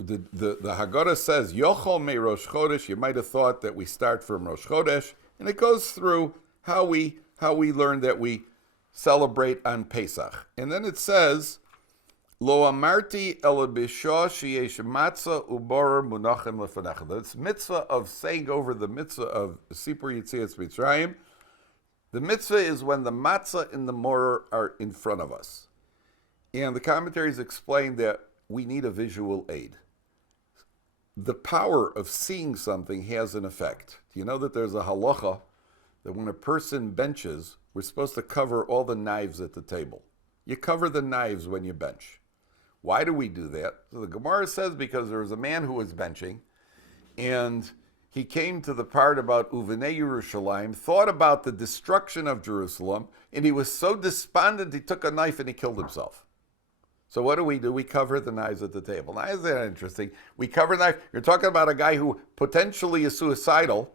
Haggadah says Yochol me Rosh Chodesh. You might have thought that we start from Rosh Chodesh, and it goes through how we learn that we celebrate on Pesach, and then it says Lo amarti ela b'shah sheyesh matzah uborer munachim lefanecha. This mitzvah of saying over the mitzvah of Sipur Yetzias Mitzrayim. The mitzvah is when the matzah and the morer are in front of us. And the commentaries explain that we need a visual aid. The power of seeing something has an effect. Do you know that there's a halacha that when a person benches, we're supposed to cover all the knives at the table? You cover the knives when you bench. Why do we do that? So the Gemara says because there was a man who was benching, and he came to the part about Uvenei Yerushalayim, thought about the destruction of Jerusalem, and he was so despondent he took a knife and he killed himself. So what do? We cover the knives at the table. Now, isn't that interesting? We cover the knife. You're talking about a guy who potentially is suicidal,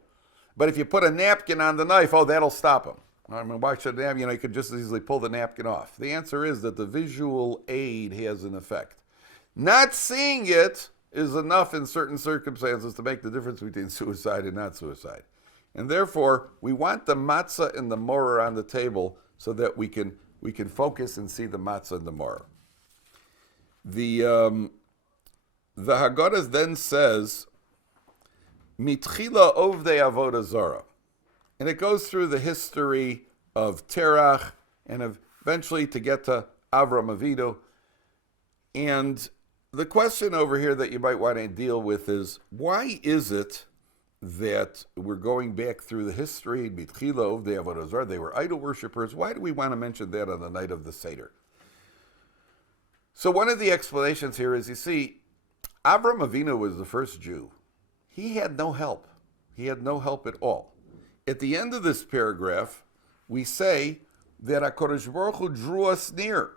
but if you put a napkin on the knife, that'll stop him. I mean, why should it have? You could just as easily pull the napkin off. The answer is that the visual aid has an effect. Not seeing it is enough in certain circumstances to make the difference between suicide and not suicide. And therefore, we want the matzah and the morer on the table so that we can focus and see the matzah and the morer. The Haggadah then says, Mitchila ovdei avodah zara. And it goes through the history of Terach and eventually to get to Avram Avinu. And the question over here that you might want to deal with is, why is it that we're going back through the history, Mitchila ovdei avodah zara, they were idol worshippers? Why do we want to mention that on the night of the Seder? So one of the explanations here is, you see, Avram Avinu was the first Jew. He had no help. He had no help at all. At the end of this paragraph, we say that HaKadosh Baruch Hu drew us near.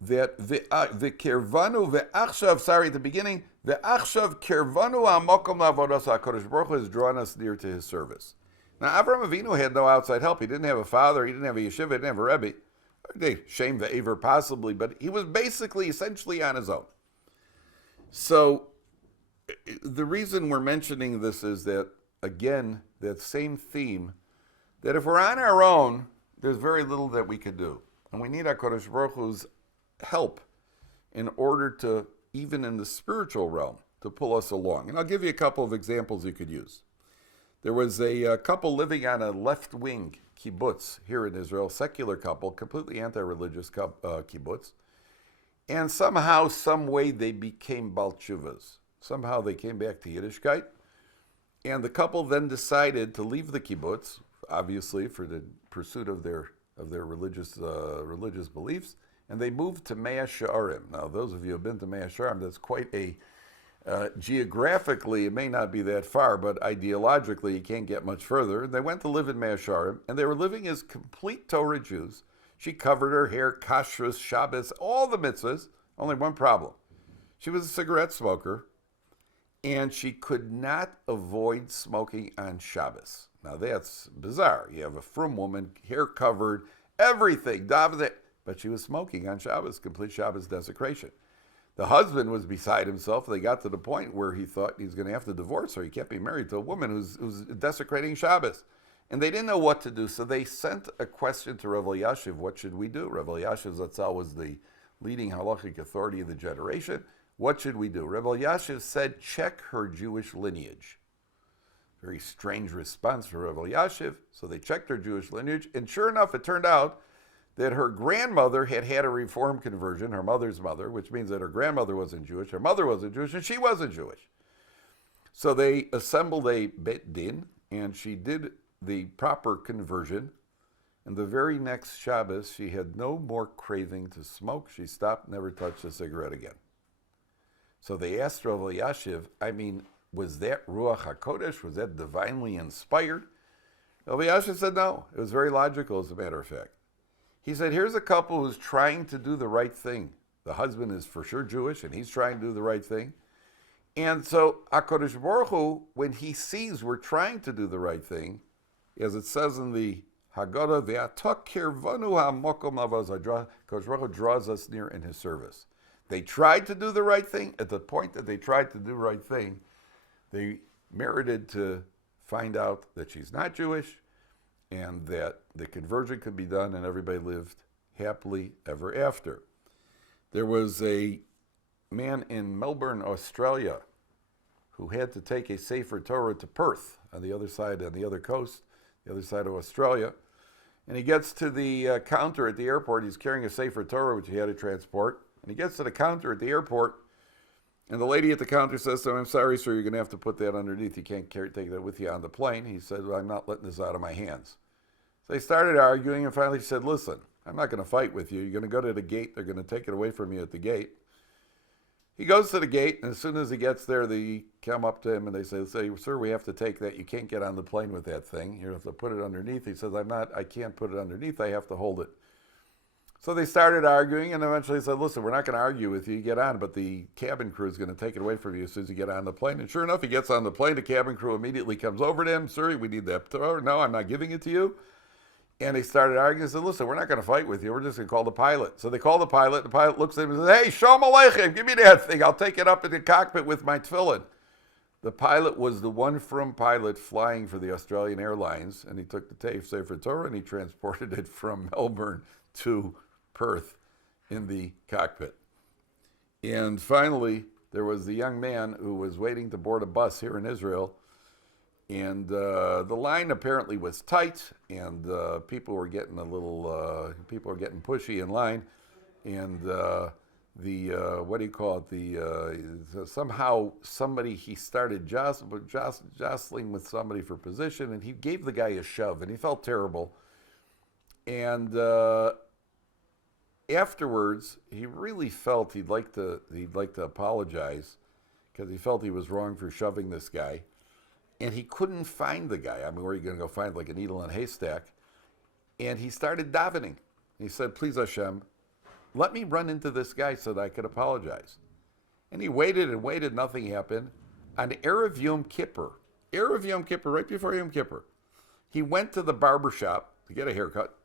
That the kervanu ve'achshav, sorry, at the beginning, ve'achshav kervanu ha'mokom la'avodas, HaKadosh Baruch Hu has drawn us near to his service. Now, Avram Avinu had no outside help. He didn't have a father. He didn't have a yeshiva. He didn't have a rebbe. They shame the Aver possibly, but he was basically, essentially on his own. So the reason we're mentioning this is that, again, that same theme, that if we're on our own, there's very little that we could do. And we need HaKadosh Baruch Hu's help in order to, even in the spiritual realm, to pull us along. And I'll give you a couple of examples you could use. There was a couple living on a left-wing kibbutz here in Israel, secular couple, completely anti-religious kibbutz. And somehow, some way, they became Bal Tshuvas. Somehow they came back to Yiddishkeit. And the couple then decided to leave the kibbutz, obviously for the pursuit of their religious beliefs, and they moved to Mea She'arim. Now, those of you who have been to Mea She'arim, that's quite a geographically, it may not be that far, but ideologically, you can't get much further. They went to live in Mea She'arim, and they were living as complete Torah Jews. She covered her hair, kashrus, Shabbos, all the mitzvahs. Only one problem: she was a cigarette smoker, and she could not avoid smoking on Shabbos. Now that's bizarre. You have a frum woman, hair covered, everything, but she was smoking on Shabbos, complete Shabbos desecration. The husband was beside himself. They got to the point where he thought he's going to have to divorce her. He can't be married to a woman who's desecrating Shabbos. And they didn't know what to do, so they sent a question to Rav Elyashiv, what should we do? Rav Elyashiv Zatzal was the leading halachic authority of the generation. What should we do? Rav Elyashiv said, check her Jewish lineage. Very strange response for Rav Elyashiv. So they checked her Jewish lineage, and sure enough, it turned out that her grandmother had had a reform conversion, her mother's mother, which means that her grandmother wasn't Jewish, her mother wasn't Jewish, and she wasn't Jewish. So they assembled a bet din, and she did the proper conversion. And the very next Shabbos, she had no more craving to smoke. She stopped, never touched a cigarette again. So they asked Rav Elyashiv, I mean, was that Ruach HaKodesh? Was that divinely inspired? Rav Elyashiv said no. It was very logical, as a matter of fact. He said, here's a couple who's trying to do the right thing. The husband is for sure Jewish, and he's trying to do the right thing. And so HaKadosh Baruch Hu, when he sees we're trying to do the right thing, as it says in the Haggadah, V'atok kirvanu ha'mokom lavos, HaKadosh Baruch Hu draws us near in his service. They tried to do the right thing. At the point that they tried to do the right thing, they merited to find out that she's not Jewish and that the conversion could be done and everybody lived happily ever after. There was a man in Melbourne, Australia, who had to take a Sefer Torah to Perth on the other side, on the other coast, the other side of Australia. And he gets to the counter at the airport. He's carrying a Sefer Torah, which he had to transport. And he gets to the counter at the airport, and the lady at the counter says to him, I'm sorry, sir, you're going to have to put that underneath. You can't take that with you on the plane. He said, well, I'm not letting this out of my hands. So they started arguing, and finally she said, listen, I'm not going to fight with you. You're going to go to the gate. They're going to take it away from you at the gate. He goes to the gate, and as soon as he gets there, they come up to him, and they say, sir, we have to take that. You can't get on the plane with that thing. You have to put it underneath. He says, I can't put it underneath. I have to hold it. So they started arguing, and eventually said, listen, we're not going to argue with you. You get on, but the cabin crew is going to take it away from you as soon as you get on the plane. And sure enough, he gets on the plane. The cabin crew immediately comes over to him. Sir, we need that. No, I'm not giving it to you. And they started arguing and said, listen, we're not going to fight with you. We're just going to call the pilot. So they call the pilot. The pilot looks at him and says, hey, Shalom Aleichem, give me that thing. I'll take it up in the cockpit with my tefillin. The pilot was the one from pilot flying for the Australian Airlines, and he took the Sefer Torah and he transported it from Melbourne to Perth in the cockpit. And finally, there was the young man who was waiting to board a bus here in Israel, and the line apparently was tight, and people were getting pushy in line, and somehow somebody, he started jostling with somebody for position, and he gave the guy a shove, and he felt terrible. And afterwards, he really felt he'd like to apologize because he felt he was wrong for shoving this guy, and he couldn't find the guy. I mean, where are you going to go find like a needle in a haystack? And he started davening. He said, "Please Hashem, let me run into this guy so that I could apologize." And he waited and waited. Nothing happened. On Erev Yom Kippur, right before Yom Kippur, he went to the barber shop to get a haircut.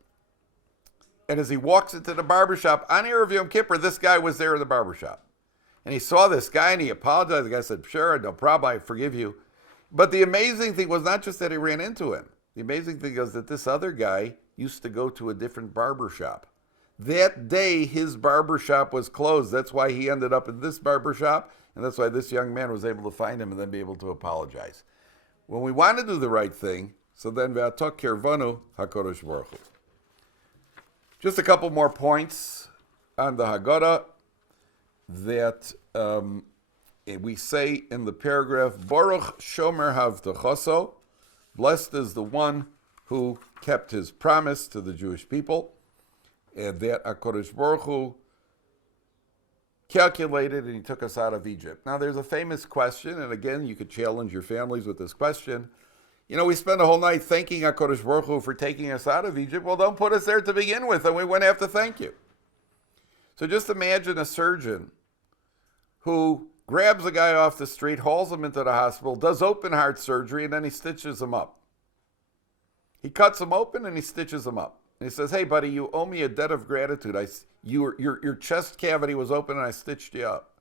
And as he walks into the barbershop on Erev Yom Kippur, this guy was there in the barbershop. And he saw this guy and he apologized. The guy said, sure, no problem, I forgive you. But the amazing thing was not just that he ran into him. The amazing thing was that this other guy used to go to a different barbershop. That day, his barbershop was closed. That's why he ended up in this barbershop, and that's why this young man was able to find him and then be able to apologize. When we want to do the right thing, so then V'atok kirvanu HaKadosh Baruch Hu. Just a couple more points on the Haggadah that we say in the paragraph, Baruch Shomer Havtachoso, blessed is the one who kept his promise to the Jewish people, and that HaKadosh Baruch Hu calculated and he took us out of Egypt. Now there's a famous question, and again, you could challenge your families with this question. You know, we spend a whole night thanking HaKadosh Baruch Hu for taking us out of Egypt. Well, don't put us there to begin with, and we wouldn't have to thank you. So just imagine a surgeon who grabs a guy off the street, hauls him into the hospital, does open heart surgery, and then he stitches him up. He cuts him open and he stitches him up. And he says, hey, buddy, you owe me a debt of gratitude. Your chest cavity was open and I stitched you up.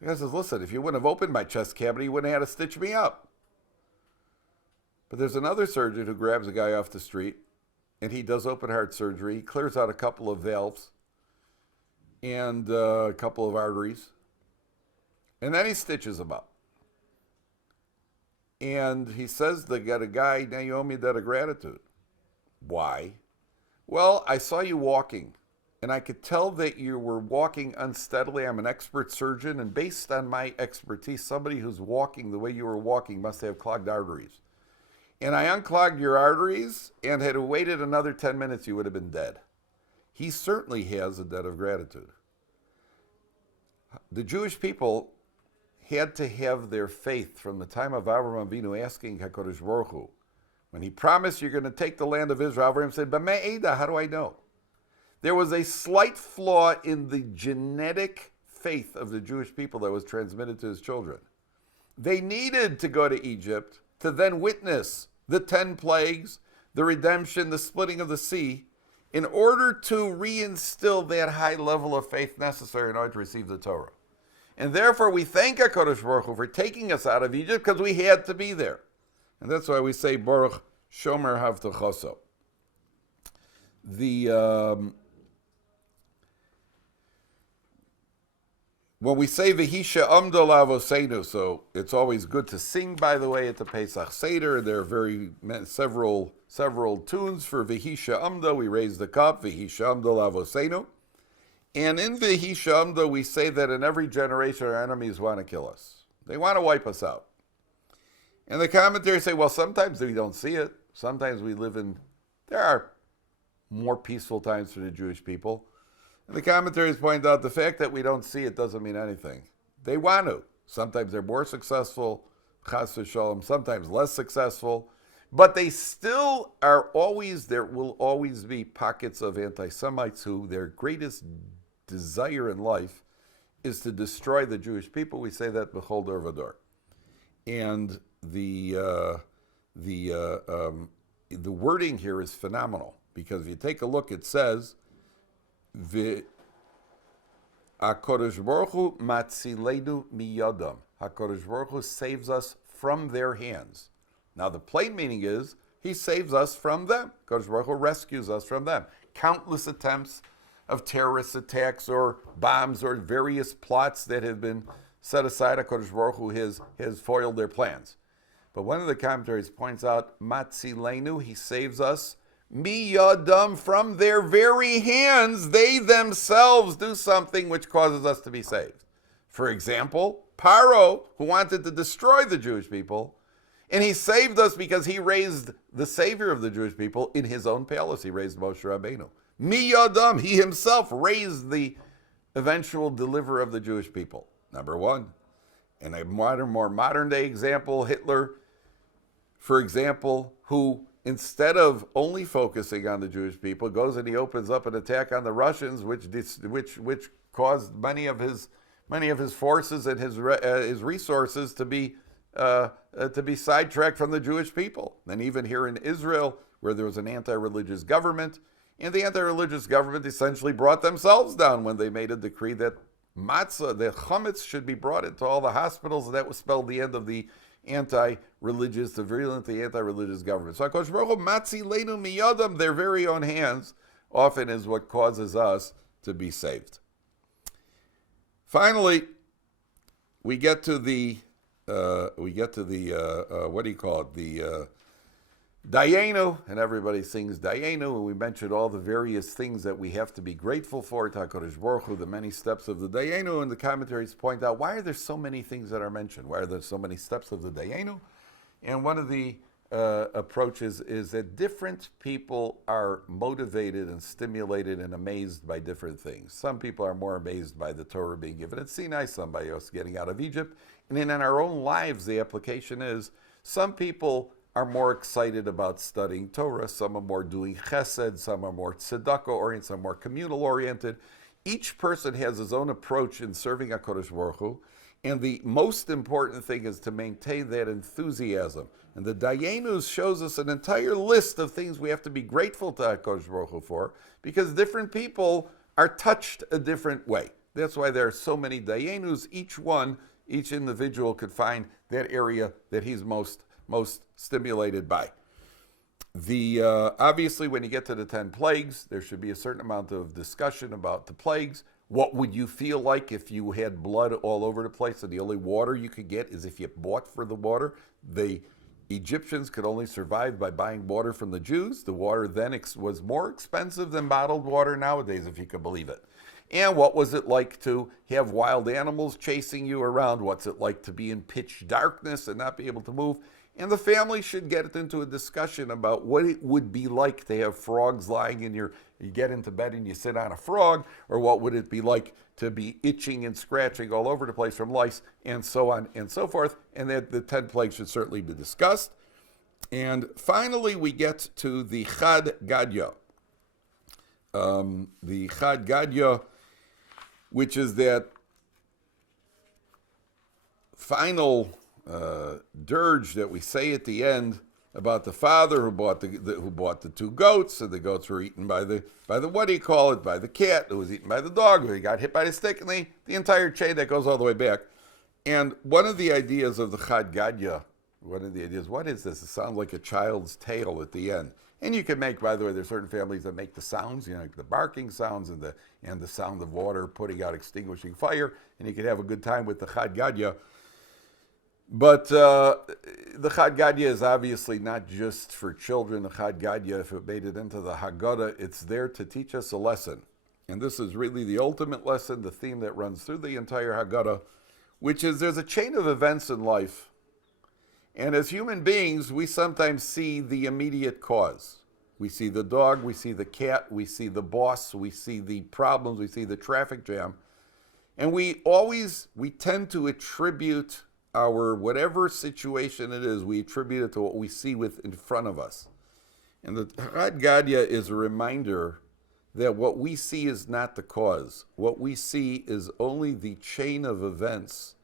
The guy says, listen, if you wouldn't have opened my chest cavity, you wouldn't have had to stitch me up. But there's another surgeon who grabs a guy off the street and he does open heart surgery. He clears out a couple of valves and a couple of arteries. And then he stitches him up. And he says to the guy, now you owe me a debt of gratitude. Why? Well, I saw you walking, and I could tell that you were walking unsteadily. I'm an expert surgeon, and based on my expertise, somebody who's walking the way you were walking must have clogged arteries. And I unclogged your arteries, and had waited another 10 minutes, you would have been dead. He certainly has a debt of gratitude. The Jewish people had to have their faith from the time of Avraham Avinu asking HaKadosh Baruch Hu. When he promised you're going to take the land of Israel, Avraham said, "B'mei Eda, how do I know?" There was a slight flaw in the genetic faith of the Jewish people that was transmitted to his children. They needed to go to Egypt to then witness the 10 plagues, the redemption, the splitting of the sea, in order to reinstill that high level of faith necessary in order to receive the Torah. And therefore we thank HaKadosh Baruch Hu for taking us out of Egypt because we had to be there. And that's why we say Baruch Shomer Havtachoso. When we say V'hisha Amdo Lavoseinu, so it's always good to sing, by the way, at the Pesach Seder. There are several tunes for V'hisha Amdo. We raise the cup, V'hisha Amdo Lavoseinu. And in V'hisha Amdo, we say that in every generation our enemies want to kill us. They want to wipe us out. And the commentaries say, well, sometimes we don't see it. Sometimes there are more peaceful times for the Jewish people. And the commentaries point out the fact that we don't see it doesn't mean anything. They want to. Sometimes they're more successful, chas v'shalom, sometimes less successful. But they still there will always be pockets of anti-Semites who their greatest desire in life is to destroy the Jewish people. We say that b'chol dor v'dor. And the wording here is phenomenal, because if you take a look, it says, HaKadosh Baruch Hu matzilenu miyadam. HaKadosh Baruch Hu saves us from their hands. Now the plain meaning is, he saves us from them. HaKadosh Baruch Hu rescues us from them. Countless attempts of terrorist attacks or bombs or various plots that have been set aside, HaKadosh Baruch Hu has foiled their plans. But one of the commentaries points out, matzilenu, he saves us, miyadam, from their very hands. They themselves do something which causes us to be saved. For example, Paro, who wanted to destroy the Jewish people, and he saved us because he raised the savior of the Jewish people in his own palace. He raised Moshe Rabbeinu. Miyadam, he himself raised the eventual deliverer of the Jewish people. Number one. And a more modern day example, Hitler, for example, who instead of only focusing on the Jewish people, goes and he opens up an attack on the Russians, which caused many of his forces and his resources to be sidetracked from the Jewish people. And even here in Israel, where there was an anti-religious government, and the anti-religious government essentially brought themselves down when they made a decree that matzah, the chametz, should be brought into all the hospitals, and that was spelled the end of the anti-religious, the virulently anti-religious government. So HaKadosh Baruch Hu matzilenu miyadam, their very own hands, often is what causes us to be saved. Finally, we get to the what do you call it? The Dayenu, and everybody sings Dayenu, and we mentioned all the various things that we have to be grateful for to HaKadosh Baruch Hu, the many steps of the Dayenu, and the commentaries point out, why are there so many things that are mentioned? Why are there so many steps of the Dayenu? And one of the approaches is that different people are motivated and stimulated and amazed by different things. Some people are more amazed by the Torah being given at Sinai, somebody else getting out of Egypt. And then in our own lives, the application is, some people are more excited about studying Torah, some are more doing chesed, some are more tzedakah-oriented, some are more communal-oriented. Each person has his own approach in serving HaKadosh Baruch Hu, and the most important thing is to maintain that enthusiasm. And the Dayenus shows us an entire list of things we have to be grateful to HaKadosh Baruch Hu for, because different people are touched a different way. That's why there are so many Dayenus. Each individual could find that area that he's most stimulated by. Obviously, when you get to the 10 plagues, there should be a certain amount of discussion about the plagues. What would you feel like if you had blood all over the place and the only water you could get is if you bought for the water? The Egyptians could only survive by buying water from the Jews. The water then was more expensive than bottled water nowadays, if you could believe it. And what was it like to have wild animals chasing you around? What's it like to be in pitch darkness and not be able to move? And the family should get into a discussion about what it would be like to have frogs lying in you get into bed and you sit on a frog, or what would it be like to be itching and scratching all over the place from lice, and so on and so forth. And that the 10 plagues should certainly be discussed. And finally, we get to the Haggadah. The Haggadah, which is that final dirge that we say at the end about the father who bought the 2 goats, and the goats were eaten by the what do you call it, by the cat, who was eaten by the dog, who got hit by the stick, and the entire chain that goes all the way back. And one of the ideas of the Haggadah, what is this? It sounds like a child's tale at the end. And you can make, by the way, there's certain families that make the sounds, like the barking sounds and the sound of water putting out extinguishing fire, and you can have a good time with the Haggadah. But the Haggadah is obviously not just for children. The Haggadah, if it made it into the Haggadah, it's there to teach us a lesson. And this is really the ultimate lesson, the theme that runs through the entire Haggadah, which is there's a chain of events in life. And as human beings, we sometimes see the immediate cause. We see the dog, we see the cat, we see the boss, we see the problems, we see the traffic jam. And we tend to attribute our whatever situation it is, we attribute it to what we see in front of us. And the Haggadah is a reminder that what we see is not the cause. What we see is only the chain of events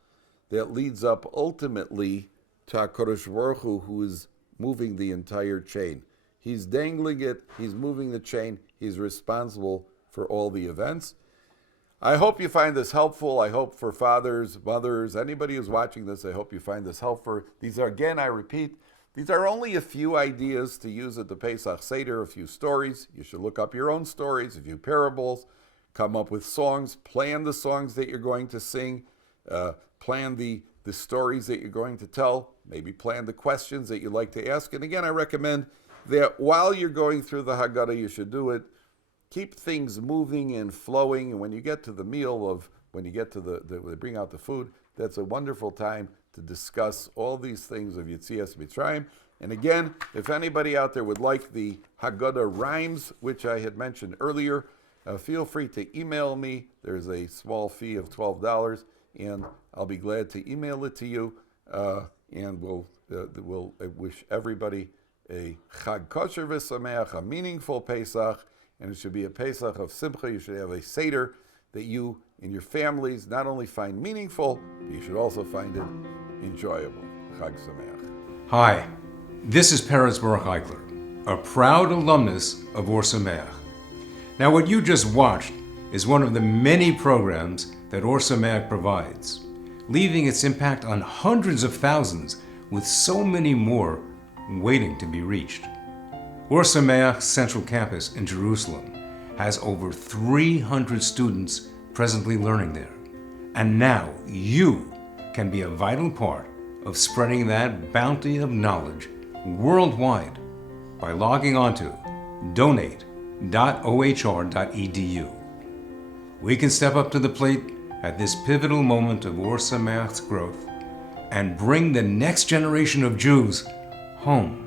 that leads up ultimately to HaKadosh Baruch Hu, who is moving the entire chain. He's dangling it, he's moving the chain, he's responsible for all the events. I hope you find this helpful. I hope for fathers, mothers, anybody who's watching this, I hope you find this helpful. These are, again, I repeat, these are only a few ideas to use at the Pesach Seder, a few stories. You should look up your own stories, a few parables, come up with songs, plan the songs that you're going to sing, plan the stories that you're going to tell, maybe plan the questions that you'd like to ask. And again, I recommend that while you're going through the Haggadah, you should do it. Keep things moving and flowing. And when you get to the meal when you get to they bring out the food, that's a wonderful time to discuss all these things of Yetzias Mitzrayim. And again, if anybody out there would like the Haggadah rhymes, which I had mentioned earlier, feel free to email me. There's a small fee of $12, and I'll be glad to email it to you. And we'll wish everybody a Chag Kosher v'Sameach, a meaningful Pesach, and it should be a Pesach of Simcha. You should have a Seder that you and your families not only find meaningful, but you should also find it enjoyable. Chag Sameach. Hi, this is Peretz Baruch Eichler, a proud alumnus of Ohr Somayach. Now, what you just watched is one of the many programs that Ohr Somayach provides, leaving its impact on hundreds of thousands, with so many more waiting to be reached. Ohr Somayach's Central Campus in Jerusalem has over 300 students presently learning there. And now you can be a vital part of spreading that bounty of knowledge worldwide by logging on to donate.ohr.edu. We can step up to the plate at this pivotal moment of Ohr Somayach's growth and bring the next generation of Jews home.